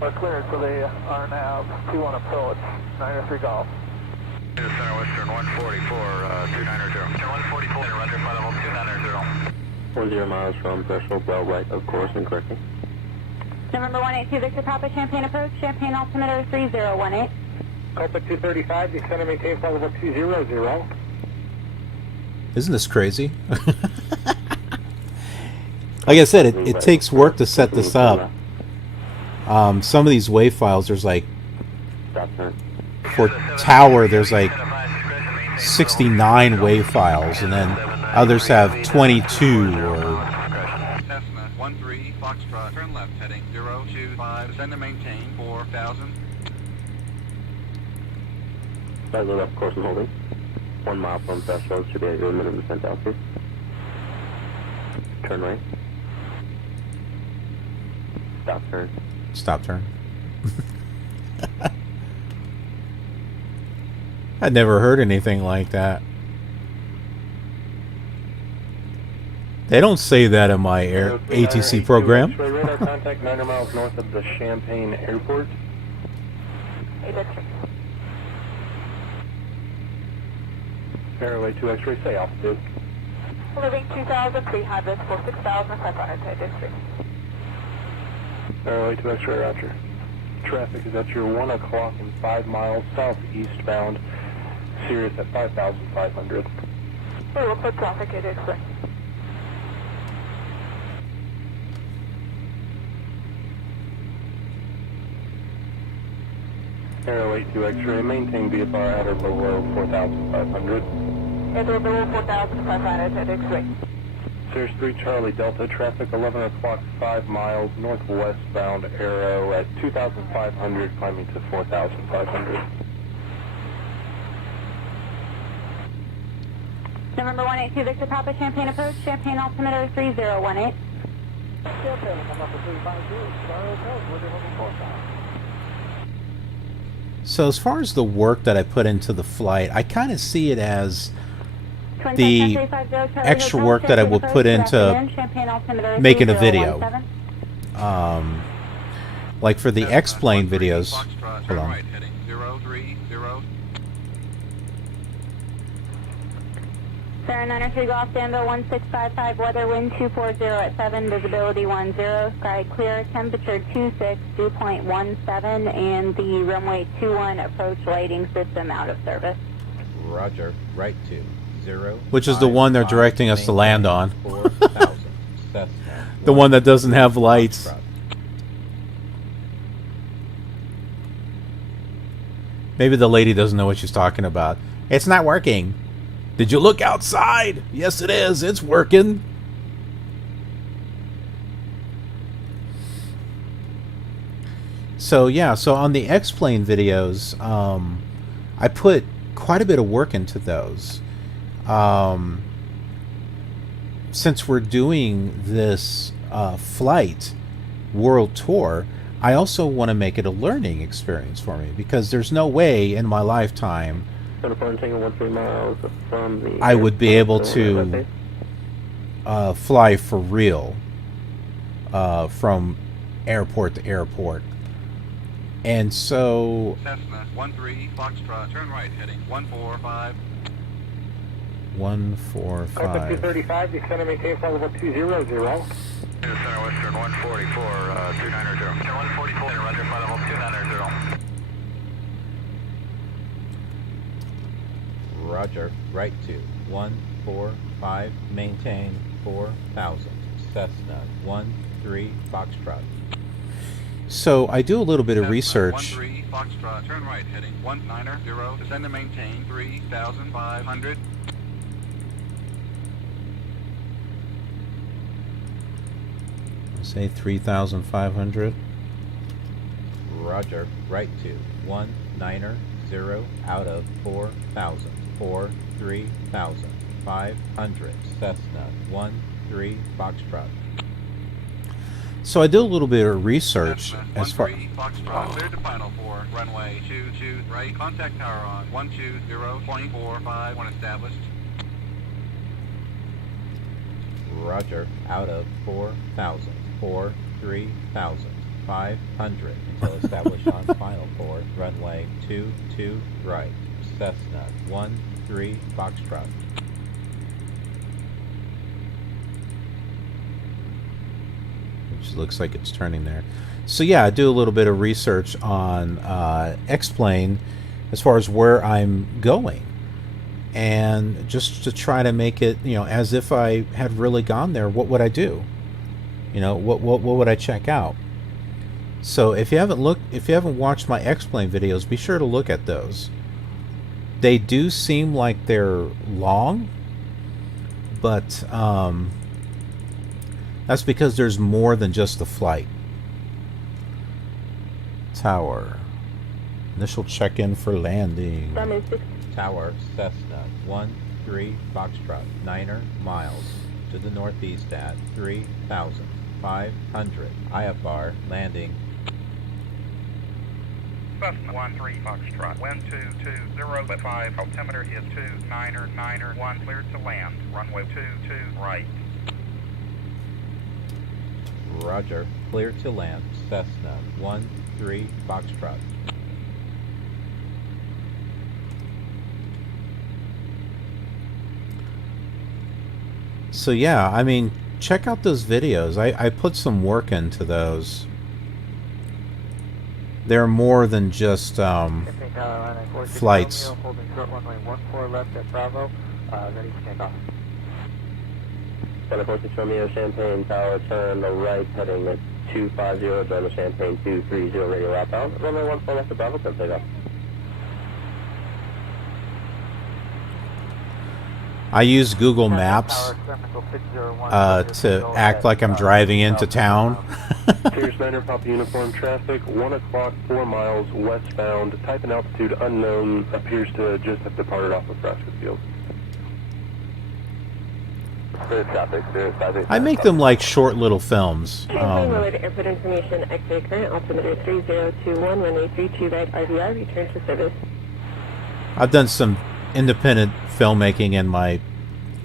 We're cleared for the RNAV 21 approach, 93 Golf. Center Western 144, 290. 144, roger, flight level 290. 10 miles from threshold, well right of course and correcting. November 182 Victor Papa, Champaign approach, Champaign altimeter 3018. Copa 235, descend and maintain flight level 200. Isn't this crazy? Like I said, it takes work to set this up. Some of these wave files, there's like, for tower, there's like 69 wave files, and then others have 22 or... Cessna 13 Foxtrot, turn left heading 025, descend and maintain 4000. Flight level left course and holding. 1 mile from threshold should be at your minimum descent altitude. Turn right. Stop turn. Stop turn. I'd never heard anything like that. They don't say that in my ATC program. Radar contact 900 miles north of the Champaign Airport. Fairway 2 X-ray, say altitude. Living 2,300 for 6,583. Fairway 2 X-ray, roger. Traffic is at your 1 o'clock and 5 miles southeastbound. Sirius at 5,500. We will put traffic at X-ray. Aero 82 X-ray, maintain VFR at or below 4,500. At or below 4,500 at X-ray. Sirius 3 Charlie Delta, traffic 11 o'clock, 5 miles northwestbound Aero at 2,500, climbing to 4,500. November 182 Victor Papa, Champaign approach, Champaign altimeter 3018. Champaign, number 350, Charlie Delta, with the level 4,000. So as far as the work that I put into the flight, I kind of see it as the extra work that I will put into making a video. Like for the X-plane videos. Hold on. Sarah 903 Golf, Danville 1655, weather wind 240 at 7, visibility 10, sky clear, temperature 26, dew point 17, and the runway 21 approach lighting system out of service. Roger, right to 0. Which is the one they're directing us to land on. 4,000. The one that doesn't have lights. Maybe the lady doesn't know what she's talking about. It's not working. Did you look outside? Yes, it is. It's working. So, yeah. So, on the X-plane videos, I put quite a bit of work into those. Since we're doing this flight world tour, I also want to make it a learning experience for me, because there's no way in my lifetime I would be able to fly for real from airport to airport. And so Cessna 13 Foxtrot, turn right heading 145. 145. 235, the center maintain flight level 200. Center Western 144, 290. 144, roger, flight level 290. Roger, right to 145, maintain 4,000. Cessna 13 Foxtrot. So I do a little bit of research. 13 Foxtrot, turn right heading 190, descend and maintain 3,500. Say 3,500. Roger, right to 190 out of 4,000. 3,500. Cessna 13 Foxtrot. So I did a little bit of research Cessna as far. 13 Foxtrot, cleared to final 4, runway 22 right, contact tower on 120.45 when established. Roger, out of 4,000. 3,500 until established on final 4, runway 22 right. Cessna 13 Foxtrot. Which looks like it's turning there. So yeah, I do a little bit of research on X-plane as far as where I'm going, and just to try to make it, you know, as if I had really gone there. What would I do? You know, what would I check out? So if you haven't watched my X-plane videos, be sure to look at those. They do seem like they're long, but that's because there's more than just the flight. Tower. Initial check-in for landing. Tower, Cessna 13 Foxtrot, 9 miles to the northeast at 3,500. IFR, landing. Cessna 13 Foxtrot, wind 220.5, altimeter is 29091, cleared to land, runway 22 right. Roger, clear to land, Cessna 13 Foxtrot. So yeah, I mean, check out those videos. I put some work into those. They're more than just flights. Holding short runway 14 left at Bravo, ready to take off. Center 46 Romeo, Champaign Tower, turn the right, heading at 250, join the Champaign 230, radio outbound. Runway 14 left at Bravo, come take off. I use Google Maps to act like I'm driving into town. Sirius 9 Papa Uniform traffic, 1 o'clock, 4 miles westbound, type and altitude unknown, appears to just have departed off of Nebraska Field. clear traffic. I make them like short little films. Willard Airport information, X-ray current, altimeter 3021, runway 32 right RVR, return to service. I've done some independent filmmaking in my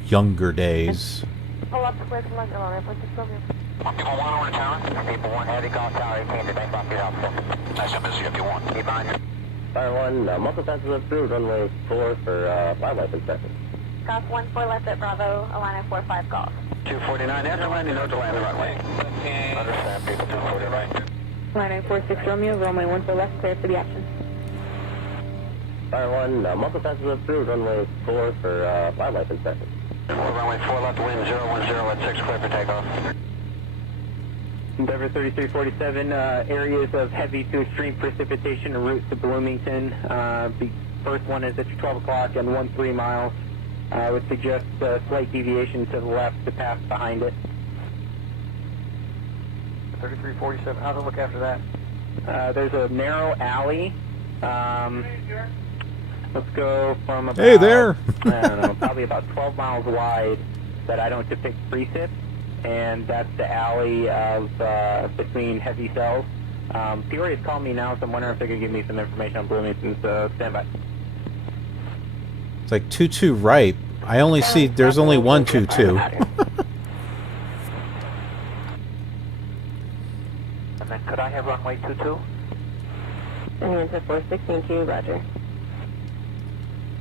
younger days. Pull up to clear from London, airport 6 Romeo. People 1 over to tower. People 1 heavy call tower 18 to take off your officer. Nice and busy if you want. Keep behind you. Fire 1, multiple passes approved, runway 4 for wildlife inspection. Golf 14 left at Bravo, Alana 45 golf. 249 after landing, no delay on the runway. Understand, people 249. Line 46 Romeo, runway 14 left, clear for the action. Fire 1, multiple passes approved, runway 4 for wildlife inspection. Runway 4 left, wind 010 at 6, clear for takeoff. Endeavor 3347, areas of heavy to extreme precipitation en route to Bloomington. The first one is at 12 o'clock and 13 miles. I would suggest a slight deviation to the left to pass behind it. 3347, how's it look after that? There's a narrow alley. Let's go from about, Hey there! I don't know, probably about 12 miles wide that I don't depict precip. And that's the alley of between heavy cells. Peoria's calling me now, so I'm wondering if they could give me some information on Bloomington, so stand by. It's like 22 right. I only see there's only one 22. And then could I have runway 22? And to 416 Q, roger.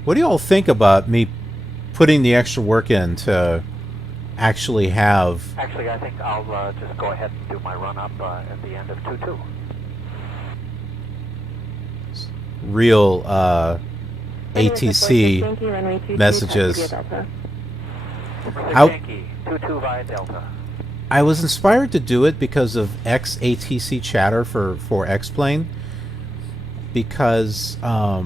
What do you all think about me putting the extra work in to actually have... Actually, I think I'll just go ahead and do my run-up at the end of 22. real ATC messages. I was inspired to do it because of XATC chatter for X-Plane, because I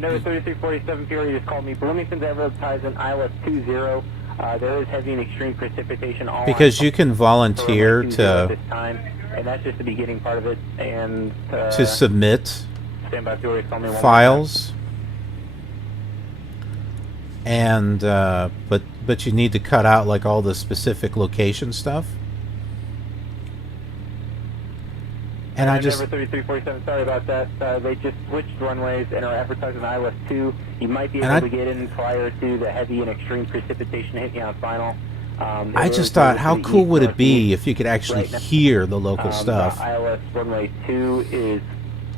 know 3347 Fury just called me. Bloomington's advertising ILS 20. There is heavy and extreme precipitation all because you can volunteer to this time, and that's just the beginning part of it. And to submit standby Fury, call me one files, and but you need to cut out like all the specific location stuff. And I just... 3347, sorry about that. They just switched runways and are advertising ILS 2. You might be able to get in prior to the heavy and extreme precipitation hitting on final. I just thought, how cool would it be if you could actually hear the local stuff? ILS runway 2 is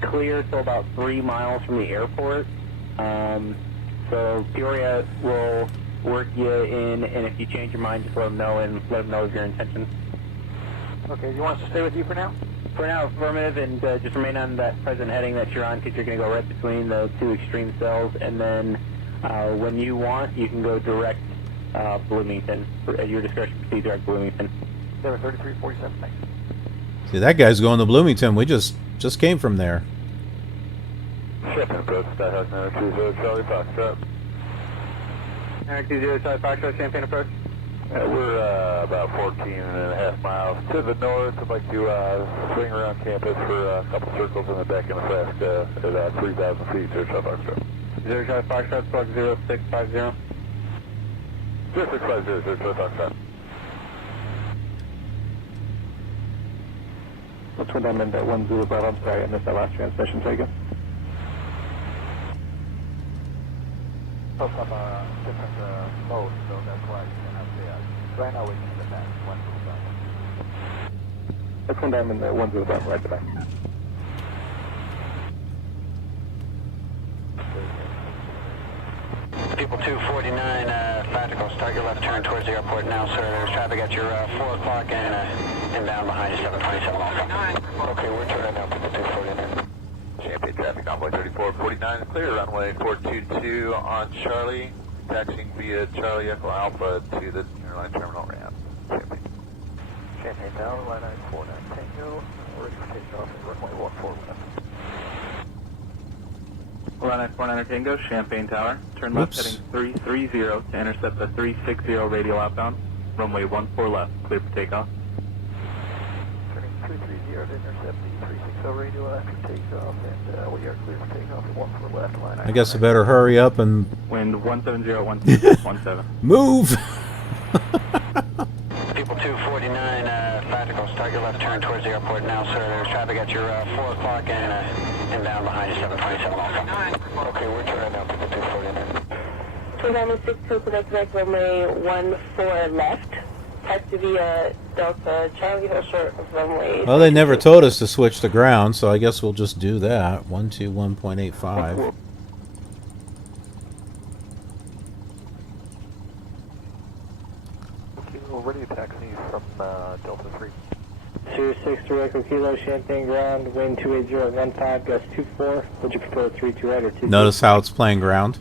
clear till about 3 miles from the airport. So Peoria will work you in, and if you change your mind, just let them know and let them know of your intentions. Okay, you want us to stay with you for now? For now, affirmative, and just remain on that present heading that you're on, because you're going to go right between the two extreme cells, and then when you want, you can go direct Bloomington. At your discretion, proceed direct Bloomington. 3347, thanks. See, that guy's going to Bloomington. We just came from there. Champaign approach, Skyhawk 920 Charlie Foxtrot. 920 Charlie Foxtrot, Champaign approach. We're about 14.5 miles to the north. I'd like to swing around campus for a couple circles and then back in the fast at about 3,000 feet to Charlie Foxtrot. 0 Charlie Foxtrot, plug 0650. 0650, Charlie Foxtrot. What's going on in that 10 Bravo? I'm sorry, I missed that last transmission. Say again. Oh, from a different mode, so that's why you cannot say it. Right now we're in the back, 10 Bravo. Let's go down in the 10 Bravo, right to back. People 249, Tactical, start your left turn towards the airport now, sir. There's traffic at your 4 o'clock and inbound behind you, 727 also. Okay, we're turning now, people 249. Champaign traffic, envoy 3449, clear runway 422 on Charlie, taxiing via Charlie Echo Alpha to the airline terminal ramp. Champaign Tower, line 949 Tango, ready for takeoff at runway 14 left. Line 949 Tango, Champaign Tower, turn left heading 330 to intercept the 360 radial outbound, runway 14 left, clear for takeoff. Turning 330 to intercept the 360 radio after takeoff, and we are clear for takeoff at 14 left, line I guess I better hurry up and... Wind 170, 17. Move! People 249, Practical, start your left turn towards the airport now, sir. There's traffic at your 4 o'clock and inbound behind you, 727 also. Okay, we're turning now, people 249. 296 to direct runway 14 left. Taxi via Delta Charlie Hill short of runway. Well, they never told us to switch to ground, so I guess we'll just do that. 121.85. RealATC from Delta 3. Sirius 63 Echo Kilo, Champaign ground, wind 280 at 15, gust 24. Would you prefer 32 right or 22? Notice how it's playing ground?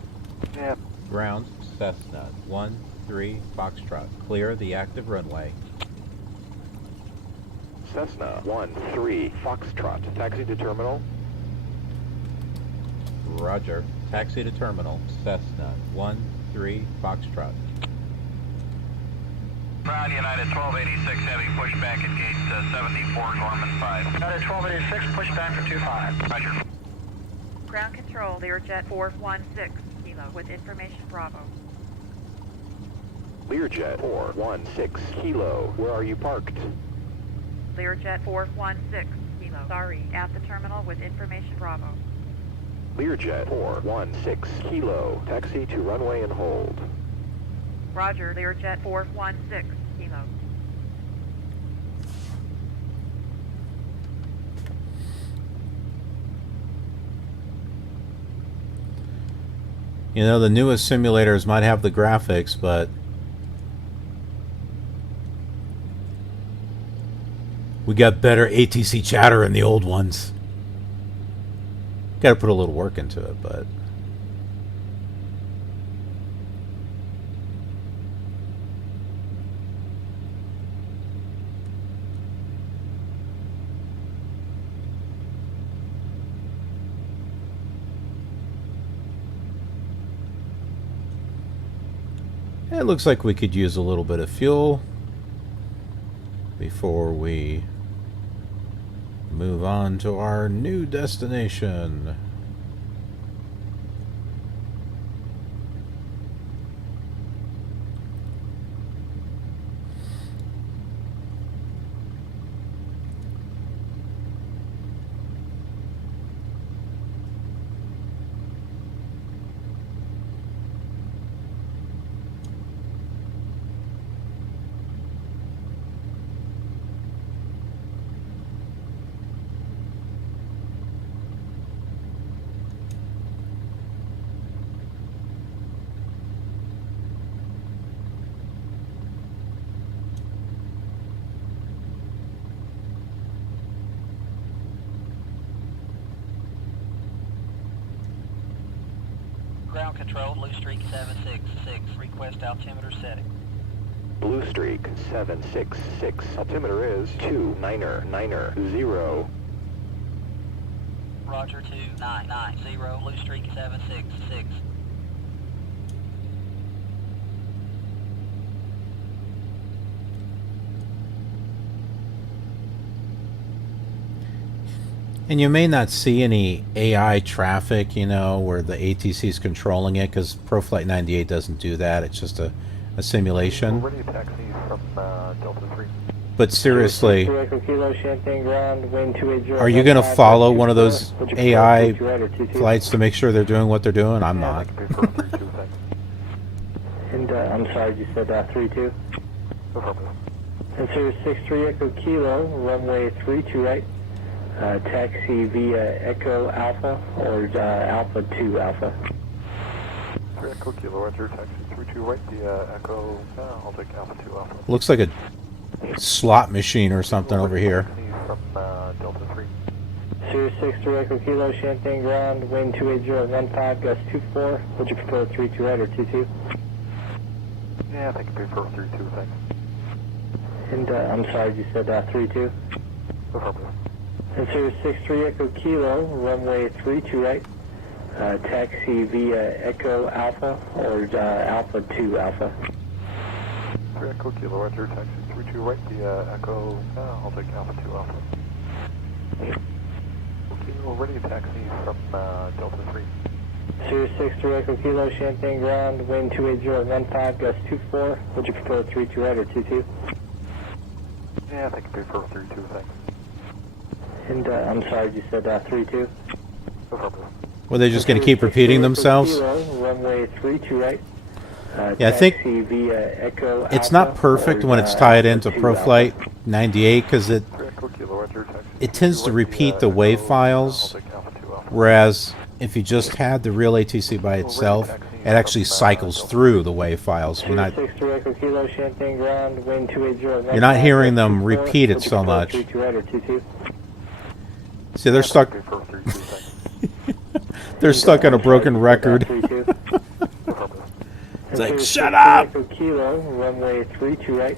Yeah. Ground, Cessna 13 Foxtrot. Clear the active runway. Cessna 13 Foxtrot. Taxi to terminal. Roger. Taxi to terminal. Cessna 13 Foxtrot. Ground United 1286 heavy, push back at gate 74, Norman 5. United 1286, push back for 25. Roger. Ground control, Learjet 416 Kilo with information Bravo. Learjet 416 Kilo. Where are you parked? Learjet 416 Kilo. Sorry, at the terminal with information Bravo. Learjet 416 Kilo. Taxi to runway and hold. Roger, Learjet 416 Kilo. You know, the newest simulators might have the graphics, but we got better ATC chatter in the old ones. Got to put a little work into it, but it looks like we could use a little bit of fuel before we move on to our new destination. Ground control, Blue Streak 766, request altimeter setting. Blue Streak 766. Altimeter is 2990. Roger 2990, Blue Streak 766. And you may not see any AI traffic, you know, where the ATC is controlling it, because ProFlight 98 doesn't do that. It's just a simulation. RealATC from Delta 3. But seriously, Are are you going to follow one of those AI flights to make sure they're doing what they're doing? I'm not. And I'm sorry, you said 32? And Sirius 63 Echo Kilo, runway 32 right. Taxi via Echo Alpha or Alpha 2 Alpha. Echo Kilo, Roger, taxi 32 right via Echo, I'll take Alpha 2 Alpha. Looks like a slot machine or something over here. From Delta 3. Sirius 63 Echo Kilo, Champaign ground, wind 280 at 15, gust 24. Would you prefer 32 right or 22? Yeah, I think I prefer 32, thanks. And I'm sorry, you said 32? Affirmative. And Sirius 63 Echo Kilo, runway 32 right. Taxi via Echo Alpha or Alpha 2 Alpha. Echo Kilo, Roger, taxi 32 right via Echo, I'll take Alpha 2 Alpha. Kilo, RealATC from Delta 3. Sirius 6 to Echo Kilo, Champaign ground, wind 28015, gust 24. Would you prefer 32 right or 22? Yeah, I think I prefer 32, thanks. And I'm sorry, you said 32? No problem. Were they just going to keep repeating themselves? Kilo, runway 32 right. Yeah, I think via Echo it's not perfect when it's tied into ProFlight 98 because it tends to repeat the wave files, whereas if you just had the RealATC by itself, it actually cycles through the wave files. You're not hearing them repeat it so much. See, they're stuck. They're stuck on a broken record. It's like, shut up! Kilo, runway 32 right.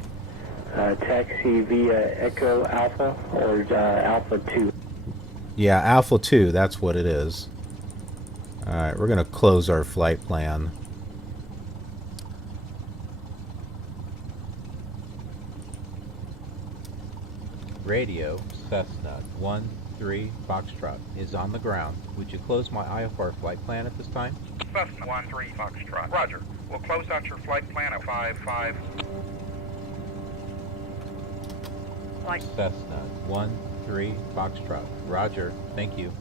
Taxi via Echo Alpha or Alpha 2. Yeah, Alpha 2, that's what it is. Alright, we're going to close our flight plan. Radio, Cessna 13 Foxtrot is on the ground. Would you close my IFR flight plan at this time? Cessna 13 Foxtrot. Roger. We'll close out your flight plan at 55. Cessna 13 Foxtrot. Roger. Thank you.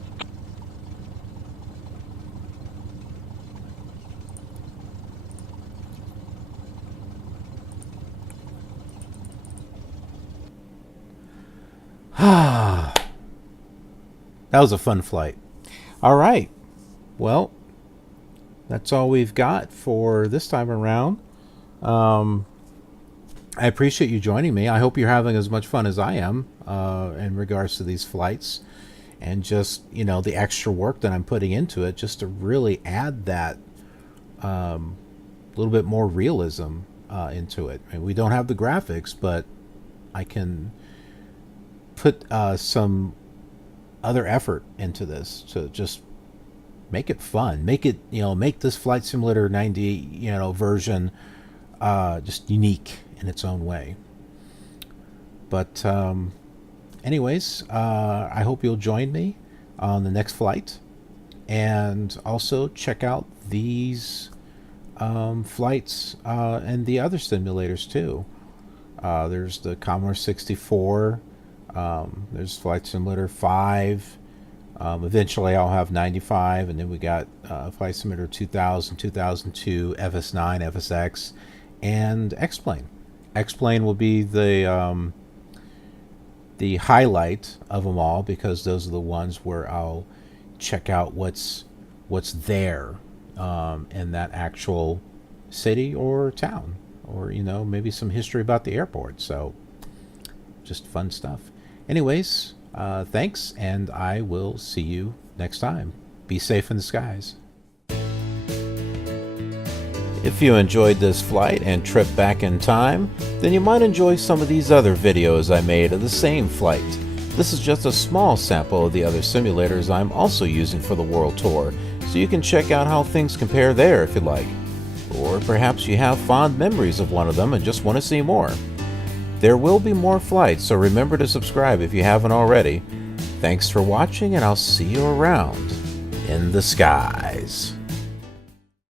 That was a fun flight. All right. Well, that's all we've got for this time around. I appreciate you joining me. I hope you're having as much fun as I am in regards to these flights, and just, you know, the extra work that I'm putting into it just to really add that little bit more realism into it. And we don't have the graphics, but I can put some other effort into this to just make it fun, make it, you know, make this Flight Simulator 90, you know, version just unique in its own way. But anyways, I hope you'll join me on the next flight, and also check out these flights and the other simulators too. There's the Commodore 64, there's Flight Simulator 5, eventually I'll have 95, and then we got Flight Simulator 2000, 2002, FS9, FSX, and X-Plane. X-Plane will be the highlight of them all, because those are the ones where I'll check out what's there in that actual city or town, or, you know, maybe some history about the airport. So just fun stuff. Anyways, thanks, and I will see you next time. Be safe in the skies. If you enjoyed this flight and trip back in time, then you might enjoy some of these other videos I made of the same flight. This is just a small sample of the other simulators I'm also using for the World Tour, so you can check out how things compare there if you'd like. Or perhaps you have fond memories of one of them and just want to see more. There will be more flights, so remember to subscribe if you haven't already. Thanks for watching, and I'll see you around in the skies.